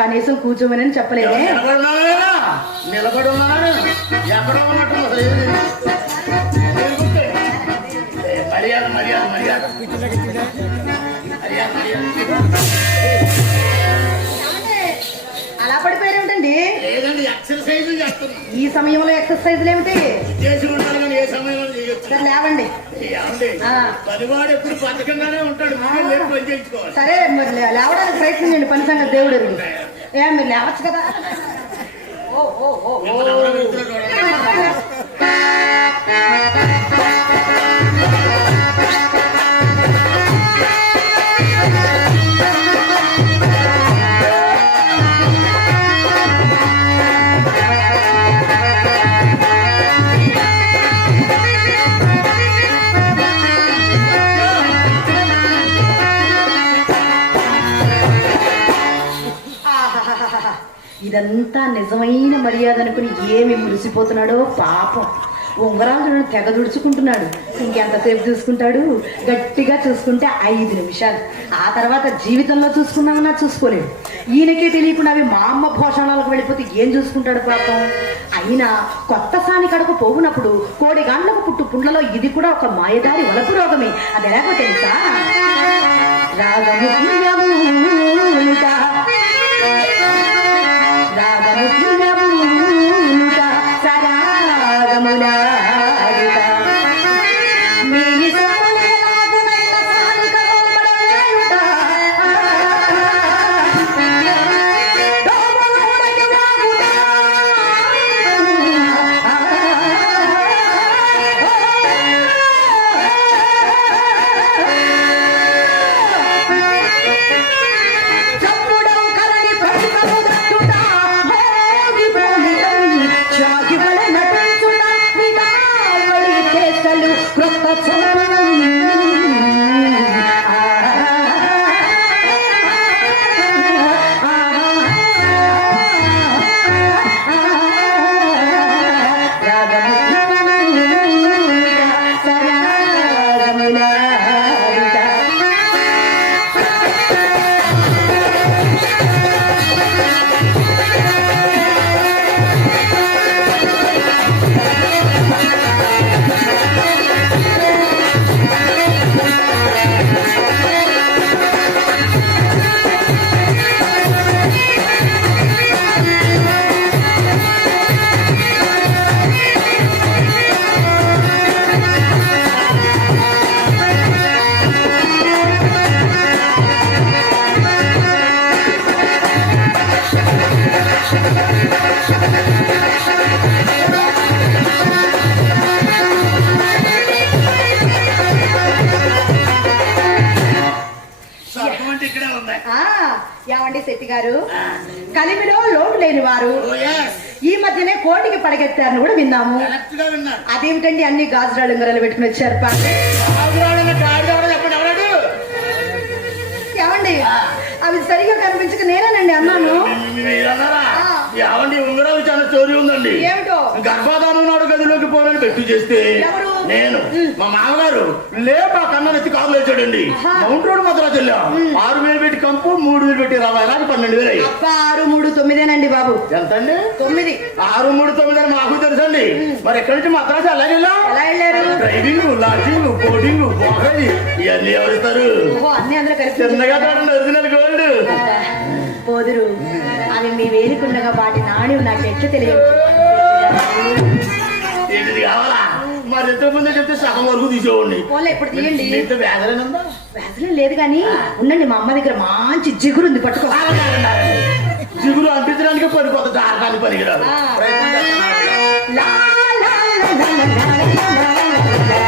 కనీసం కూర్చోమని చెప్పలేదే. నిలబడి ఉన్నాను ఎక్కడ ఉన్నట్టు మర్యాద మర్యాద మర్యాద అలా పడిపోయారేమిటండి? లేదండి ఎక్సర్సైజ్ చేస్తున్నా. ఈ సమయంలో ఎక్సర్సైజ్లు ఏమిటి? చేసి ఉంటారు కానీ ఏ సమయంలో చేయొచ్చు. సరే లేవండి. పనివాడు ఎప్పుడు పథకంగానే ఉంటాడు. పని చేయించుకోవాలి. సరే మరి లేవడానికి ప్రయత్నం చేయండి. పని సంగతి దేవుడు ఏ మీరు లేవచ్చు కదా. ఇదంతా నిజమైన మర్యాద అనుకుని ఏమి మురిసిపోతున్నాడో పాపం. ఉంగరాలు తెగ దుడుచుకుంటున్నాడు. ఇంకెంతసేపు చూసుకుంటాడు? గట్టిగా చూసుకుంటే 5 నిమిషాలు. ఆ తర్వాత జీవితంలో చూసుకున్నామన్నా చూసుకోలేడు. ఈయనకే తెలియకుండా అవి మా అమ్మ భోషణాలకు వెళ్ళిపోతే ఏం చూసుకుంటాడు పాపం. అయినా కొత్త సాని కడకు పోవునప్పుడు కోడి గాండ్లకు పుట్టు పుండ్లలో ఇది కూడా ఒక మాయదారి వలపు రోగమే. అది ఎలాగో తెలుసా? రాగము రాగము ఏమండి శెట్టి గారు, కలిమిలో లోటు లేని వారు ఈ మధ్యనే కోటికి పడగెత్తారని కూడా విన్నాము. అదేమిటండి అన్ని గాజురాలు ఉంగరాలు పెట్టుకుని వచ్చారు? ఏమండి అవి సరిగా కనిపించక నేనేనండి అన్నాను. ఏమండి ఉంగరాలు చాలా చోరీ ఉందండి. ఏమిటో? గర్భాధానం నాడు గదిలోకి పోవాలని బెట్టు చేస్తే ఎవరు? నేను మా మామగారు మా కన్నెత్తి కారులు వేసాడండి. మౌంట్ రోడ్ మాత్రం చెల్లాం. 6,000 పెట్టి కంపు, 3,000 పెట్టి రవాణాకి 12,000 అయ్యి. 6, 3, 9 బాబు. ఎంతండి? 9. 6, 3, 9 అని మాకు తెలుసండి. మరి ఎక్కడి నుంచి మద్రాసు ఎలా వెళ్ళాం? ఎలా వెళ్ళారు? డ్రైవింగ్, లాడ్జింగ్, బోర్డింగ్, బోగది ఇవన్నీ ఎవరిస్తారు? అన్ని అందులో కలిపి చిన్నగా ఒరిజినల్ గోల్డ్ పోదురు. అవి మీ వేలికుండగా వాటి నాణ్యం నాకు ఎట్లు తెలియదు. ఏంటిది కావాలా? మరి ఎంతో ముందే చెప్తే సగం వరకు తీసేవాడిని. పోలే ఇప్పుడు తీయండి. వ్యాధులేనుందా? వ్యాధులేం లేదు కానీ ఉండండి, మా అమ్మ దగ్గర మంచి జిగురు ఉంది, పట్టుకో. జిగురు అంటించడానికి పనిపోతుంది, దారకాన్ని పనికిరాదు. లా, లా, లా, లా, లా, లా, లా,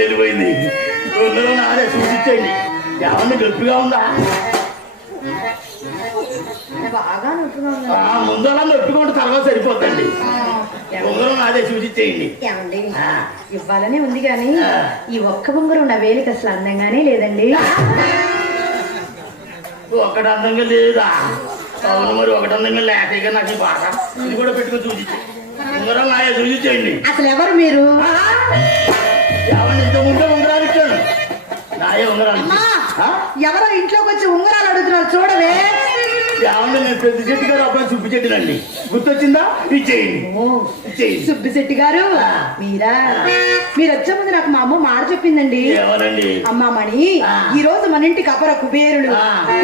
వెళ్ళిపోయింది. రోజులో నాదే సూచించండి. ఏమన్నా గట్టిగా ఉందా? బాగా నొప్పిగా ఉంది. ముందు అలా నొప్పుకుంటే తర్వాత సరిపోతండి. ఉంగరం నాదే సూచించేయండి. ఏమండి ఇవ్వాలని ఉంది కానీ ఈ ఒక్క ఉంగరం నా వేలికి అసలు అందంగానే లేదండి. ఒకటి అందంగా లేదా? అవును, మరి ఒకటి అందంగా లేక నాకు బాగా ఇది కూడా పెట్టుకుని సూచించండి. ఉంగరం నాదే సూచించేయండి. అసలు ఎవరు మీరు? ఏమన్నా ఇంత ముందే ఉంగరాలు ఇచ్చాను. నాయే ఉంగరాలు. ఎవరో ఇంట్లోకి వచ్చి ఉంగరాలు అడుగుతున్నారు, చూడవే. ఏమన్నా నేను పెద్ద చెట్టు గారు అబ్బాయి చూపించేటినండి. గుర్తొచ్చిందా? ఇచ్చేయండి. సుబ్బిశెట్టి గారు మీరా? మీరు వచ్చే ముందు నాకు మా అమ్మ మాట చెప్పిందండి. అమ్మా మణి, ఈ రోజు మన ఇంటికి అపర కుబేరుడు,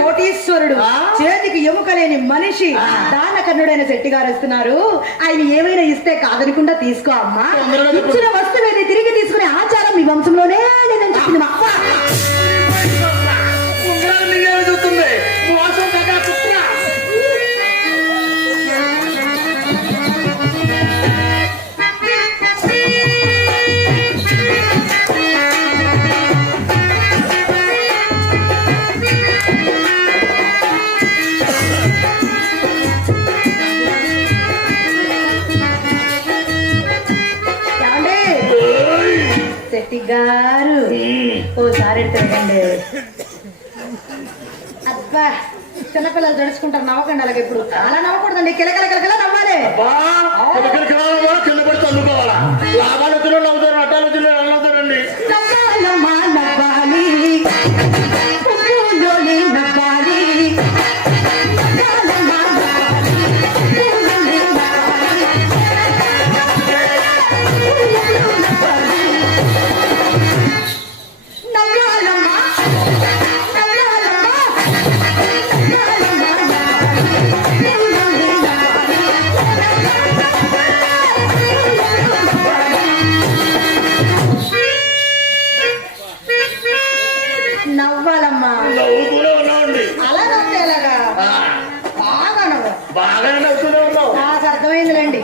కోటీశ్వరుడు, చేతికి ఎముక లేని మనిషి, దానకర్ణుడైన శెట్టి గారు వస్తున్నారు. ఆయన ఏమైనా ఇస్తే కాదనకుండా తీసుకో అమ్మా. ఇచ్చిన వస్తువుని తిరిగి తీసుకునే ఆచారం మీ వంశంలోనే లేదని చెప్పింది మా అమ్మ. శెట్టి గారు ఓసారి తిరగండి. అబ్బా, చిన్నపిల్లలు జడుచుకుంటారు, నవ్వకండి. అలాగే ఇప్పుడు అలా నవ్వకూడదండి, కిలకల కిలకల నవ్వాలి. కింద పడితే అందుకోవాలా? లాభాలు వచ్చిన నవ్వుతారు, అట్టాలు వచ్చిన నవ్వుతారండి. నవ్వాలమ్మా. అలా నవ్వుతే ఎలాగా? బాగా నవ్వు. నాకు అర్థమైందిలేండి.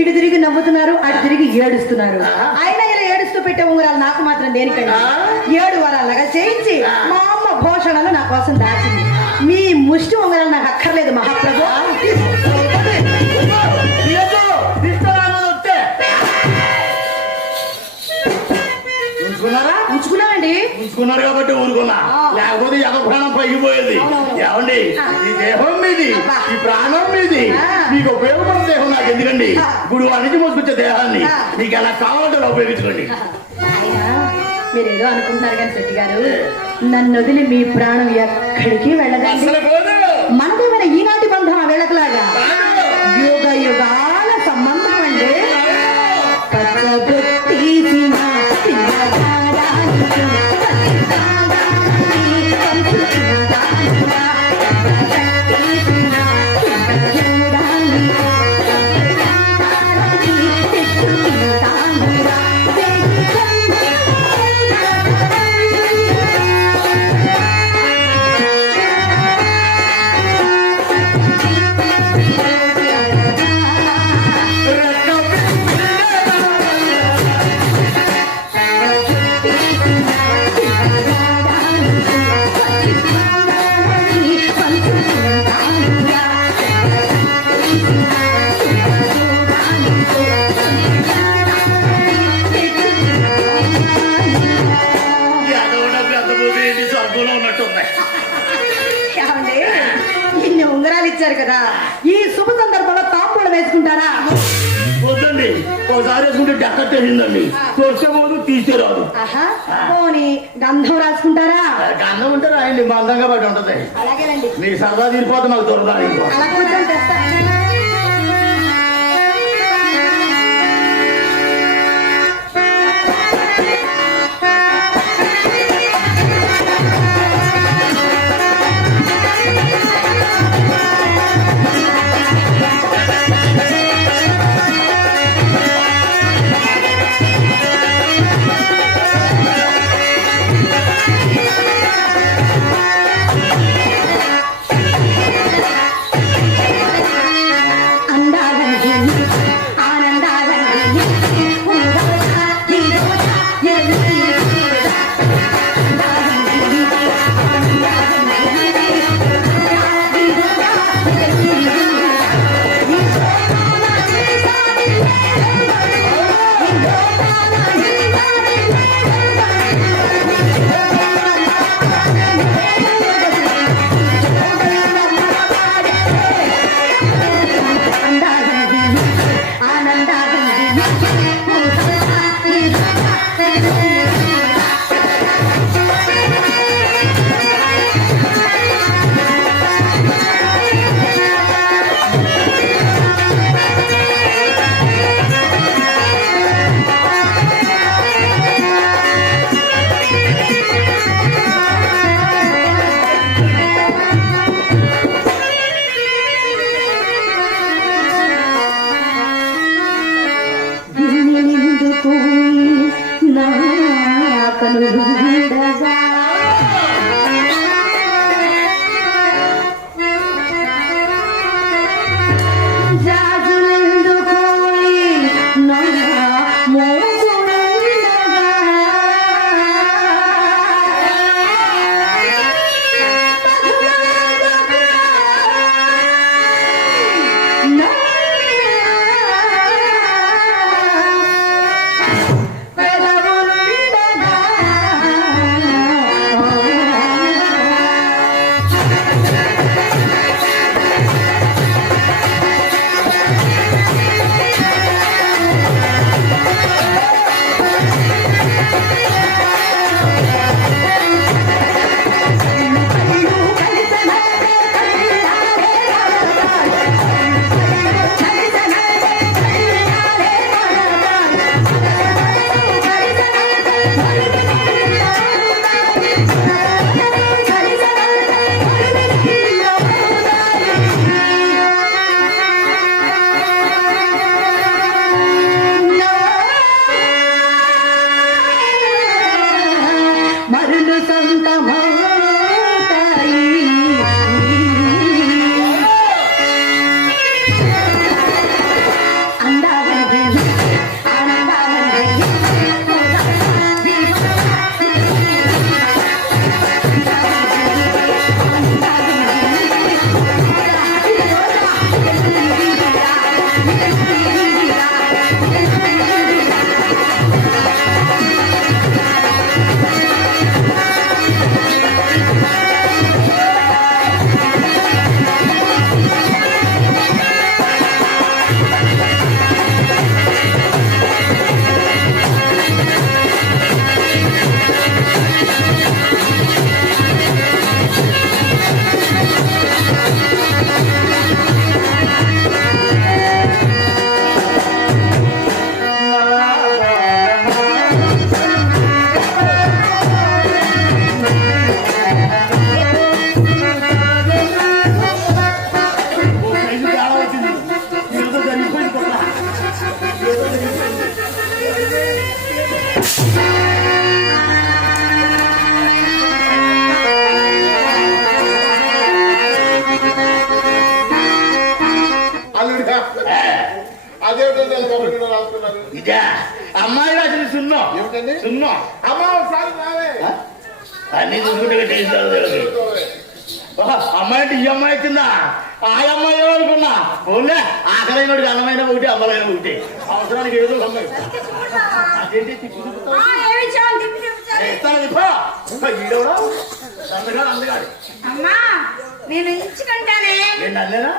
ఇటు తిరిగి నవ్వుతున్నారు, అటు తిరిగి ఏడుస్తున్నారు. అయినా ఇలా ఏడుస్తూ పెట్టే ఉంగరాలు నాకు మాత్రం దేనికండి? 7 వారాలుగా చేయించి మా అమ్మ భోషణలు నా కోసం దాచింది. మీ ముష్టి ఉంగరాలు నాకు అక్కర్లేదు మహాప్రభు. ఉంచుకున్నామండి. ఉంచుకున్నారు కాబట్టి ఊరుకున్నా, లేకపోతే ఎవరి ప్రాణం పైకిపోయేది. ఏమండి, ఈ దేహం మీది, ఈ ప్రాణం మీది, మీకు ఉపయోగపడే దేహం నాకు ఎందుకండి? ఇప్పుడు అన్నిటి మోసుకొచ్చే దేహాన్ని మీకు ఎలా కావాలంటే అలా ఉపయోగించుకోండి. మీరేదో అనుకుంటున్నారు కానీ శెట్టి గారు, నన్ను వదిలి మీ ప్రాణం ఎక్కడికి వెళ్ళదండి. మనదేమైనా ఈనాటి బంధం ఆ వెళ్ళకలాగా యుగ యుగాల సంబంధం అండి. వచ్చారు కదా, ఈ శుభ సందర్భంలో తాంబూలం వేసుకుంటారా? వద్దండి, ఒకసారి వేసుకుంటే డక్కట్టేసిందండి, చూస్తే పోదు తీస్తే రాదు. ఆహా, పోనీ గంధం రాసుకుంటారా? గంధం ఉంటే రాయండి, మా అందంగా బట్టి ఉంటది. అలాగేనండి, మీ సరదా తీరిపోతే మాకు దొరకాలి. అలా కూర్చొని తెస్తా. ఇదే అమ్మాయి రాసిన సున్నం ఏమిటండి? సున్నం అమ్మ ఒకసారి రావే. అన్ని చూసుకుంటే అమ్మాయి అంటే ఈ అమ్మాయి కిందా ఆ అమ్మాయి ఏమనుకున్నా ఓన్లే ఆకలైన వాడికి అన్నమైన ఒకటి అమ్మలైన ఒకటి అవసరానికి ఏదో ఒక అమ్మాయి అదేంటి ఇస్తాను ఈడవడా అందగాడు అమ్మా నేను ఎంచుకుంటానే నేను అల్లేనా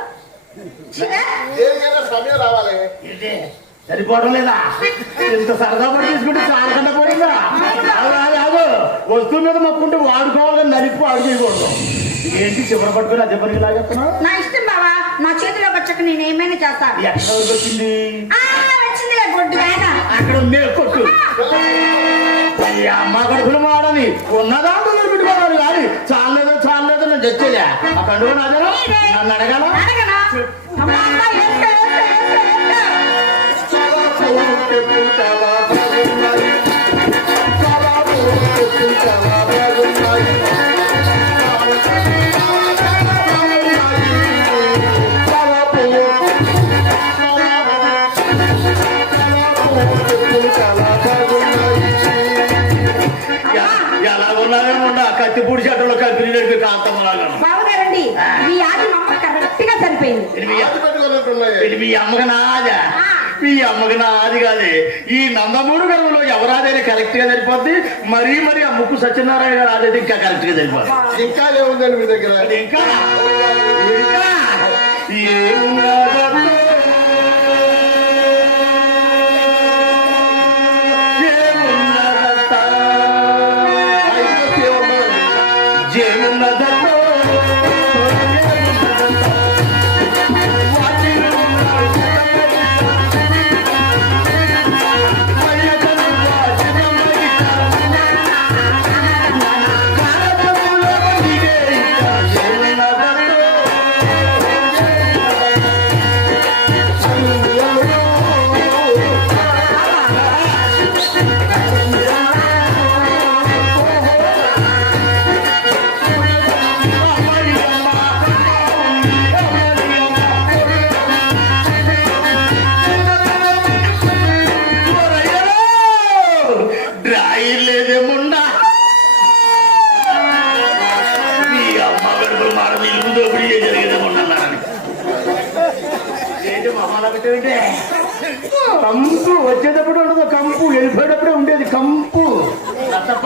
దేనికైనా సమయం రావాలి. ఏంటి సరిపోవడం లేదా? ఇంత సరదా పడి తీసుకుంటే చాలా కంట పోయిందా? కాదు వస్తువు మీద మొక్కుంటే వాడుకోవాలి కానీ నలిపి వాడు చేయకూడదు. ఏంటి చివరి పట్టుకుని అదే పనికి లాగేస్తున్నావు? నా ఇష్టం బావా, నా చేతిలో వచ్చాక నేను ఏమైనా చేస్తాను. ఎక్కడ వరకు వచ్చింది? వచ్చిందిలే బొడ్డు వేట. అక్కడ ఉంది కొట్టు. ఈ అమ్మ కడుపులు మాడని ఉన్నదాంతో పెట్టుకోవాలి కానీ చాలేదో నేను తెచ్చేదా ఆ కండువ నాదేనా? నన్ను అడగాల? అడగనా? అమ్మా, అమ్మా, వేస్తా, వేస్తా, వేస్తా, వేస్తా. చాలా బాగున్నాయి. చాలా బాగున్నాయి. చాలా బాగున్నాయి. ఎలా ఉన్నానే ఉన్నా కత్తి పూడి చెట్టలో కలిపి నడిపి కాంతమ్మలాగా బావగారండి, మీ ఆది మా అమ్మ కరెక్ట్ గా సరిపోయింది. ఆది పెట్టుకున్నట్టున్నాయి. ఇది మీ అమ్మకి నాదా? మీ అమ్మకి నాది కాదే. ఈ నందమూరు గర్వంలో ఎవరాదైనా కరెక్ట్ గా సరిపోద్ది. మరీ ఆ ముక్కు సత్యనారాయణ గారు అదైతే ఇంకా కరెక్ట్ గా సరిపోద్ది. ఇంకా ఏముందండి మీ దగ్గర? ఇంకా ఏమున్నదో కంపు వచ్చేటప్పుడు ఉండదు, కంపు వెళ్ళిపోయేటప్పుడే ఉండేది కంపు. తప్ప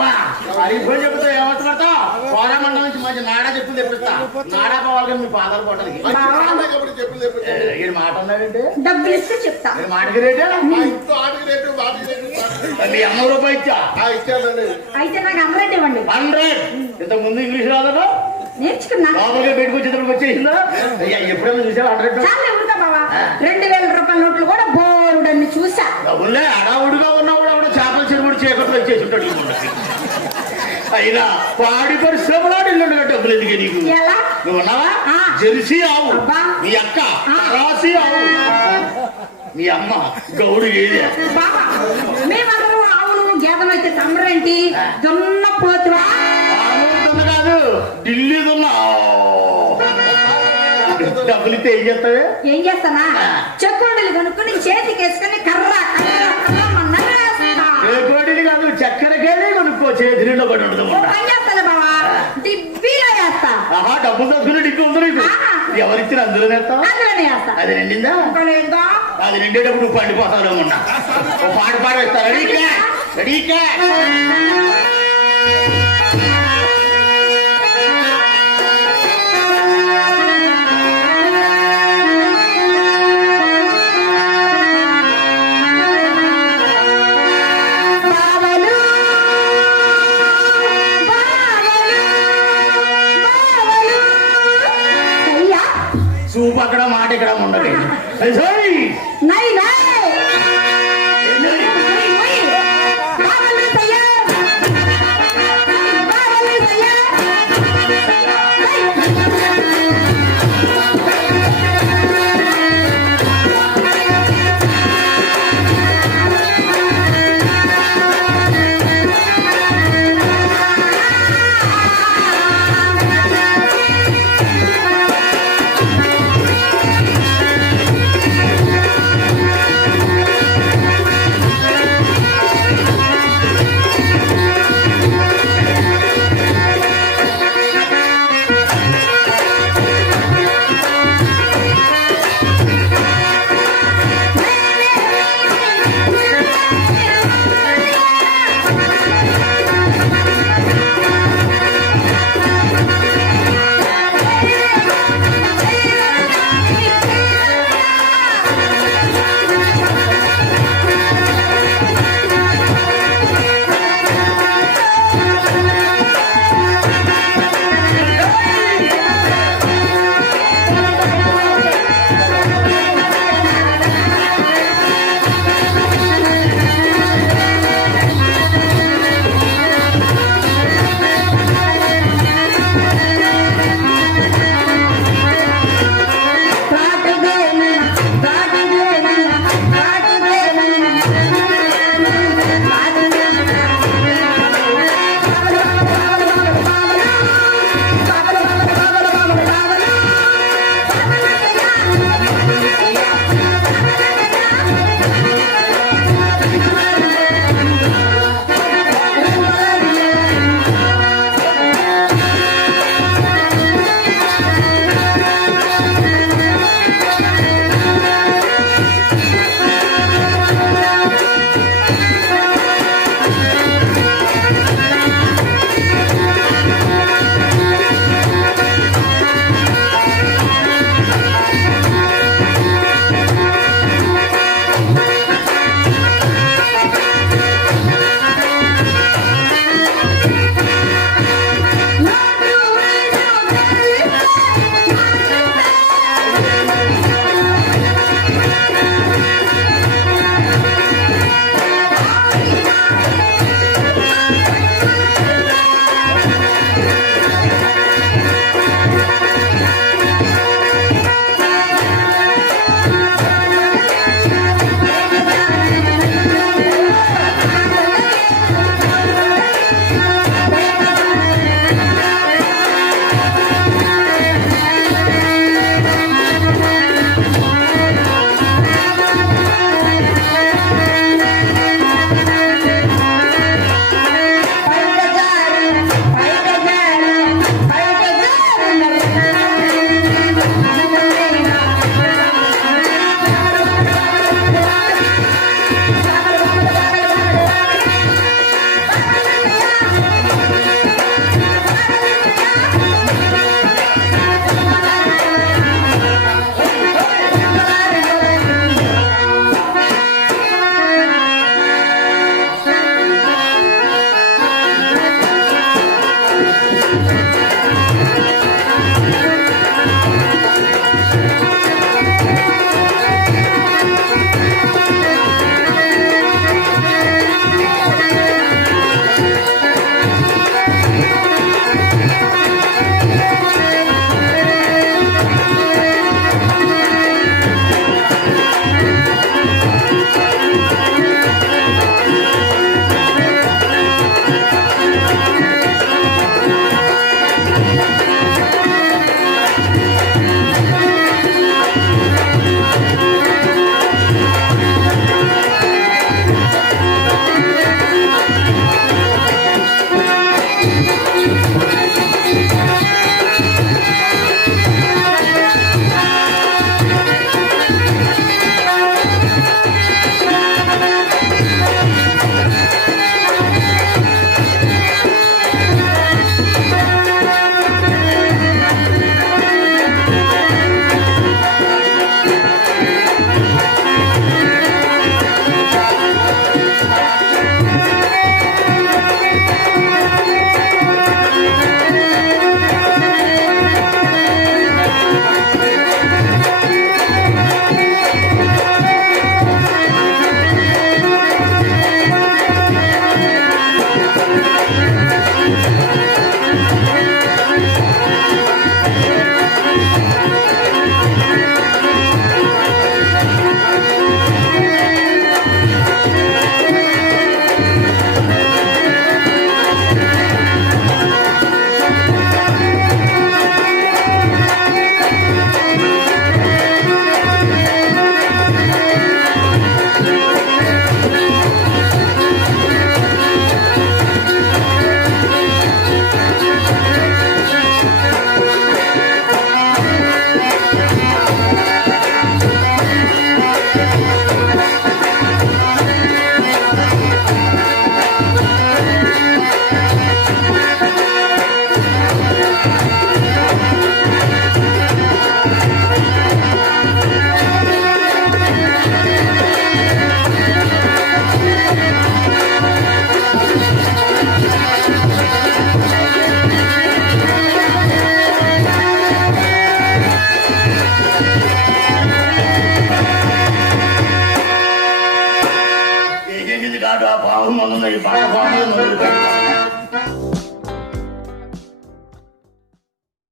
అయిపోయి చెప్తా ఏమవుతా కోరమండలం నుంచి మంచి నాడా చెప్పులు తెప్పిస్తా. నాడా కావాలి కానీ మీ ఫాదర్ పోవడానికి చెప్పులు ఈ మాట అన్నాడంటే డబ్బులు ఇస్తే చెప్తా. మాటకి రేటే ఆడికి రేటు బాటికి రేటు మీ అమ్మ రూపాయి ఇచ్చా ఇచ్చానండి. అయితే నాకు 100 ఇవ్వండి. 100. ఇంతకు ముందు ఇంగ్లీష్ రాదా? నేర్చుకున్నా. లోపలిగా బయటకు వచ్చేటప్పుడు వచ్చేసిందా? ఎప్పుడైనా చూసావా 100? చాలా ఉంటా బావా. 2000 రూపాయల నోట్లు కూడా బోరుడన్ని చూసా. డబ్బులే అడావుడిగా ఉన్నవాడు ఆవిడ చేపల చెరువుడు చీకట్లో వచ్చేసి ఉంటాడు. అయినా పాడి పరిశ్రమలో ఇల్లు డబ్బులు ఎందుకే నీకు? ఎలా? నువ్వు ఉన్నావా? జెర్సీ ఆవు మీ అక్క, రాసి ఆవు మీ అమ్మ, గౌడు ఏది? బాబా మేమందరం ఆవులు గేదెలు అయితే తమ్మరేంటి? దున్న పోతువా? కాదు, ఢిల్లీ దున్న. డబ్బులు ఇస్తే ఏం చేస్తావే? ఏం చేస్తానా? చెక్కుడులు కొనుక్కుని చేతికి వేసుకుని కర్ర కోడిలు కాదు, చక్కెరకేళి కొనుక్కో. చేతి నీళ్ళు పడి ఉండదు. పని చేస్తాను బావా, డిబ్బీలో వేస్తా. ఆహా, డబ్బులు తీసుకుని డిబ్బి ఉంది నీకు. ఎవరిచ్చిన అందులో వేస్తావా? అందులోనే వేస్తా. అది నిండిందా? అది నిండేటప్పుడు నువ్వు పండిపోతావు. ఉన్నా ఓ పాట పాడేస్తా. రెడీకా? రెడీకా? చూపు అక్కడ మాట ఇక్కడ ఉండదు. నై నై ఈ బట్టకోణం మొదలు పెట్టి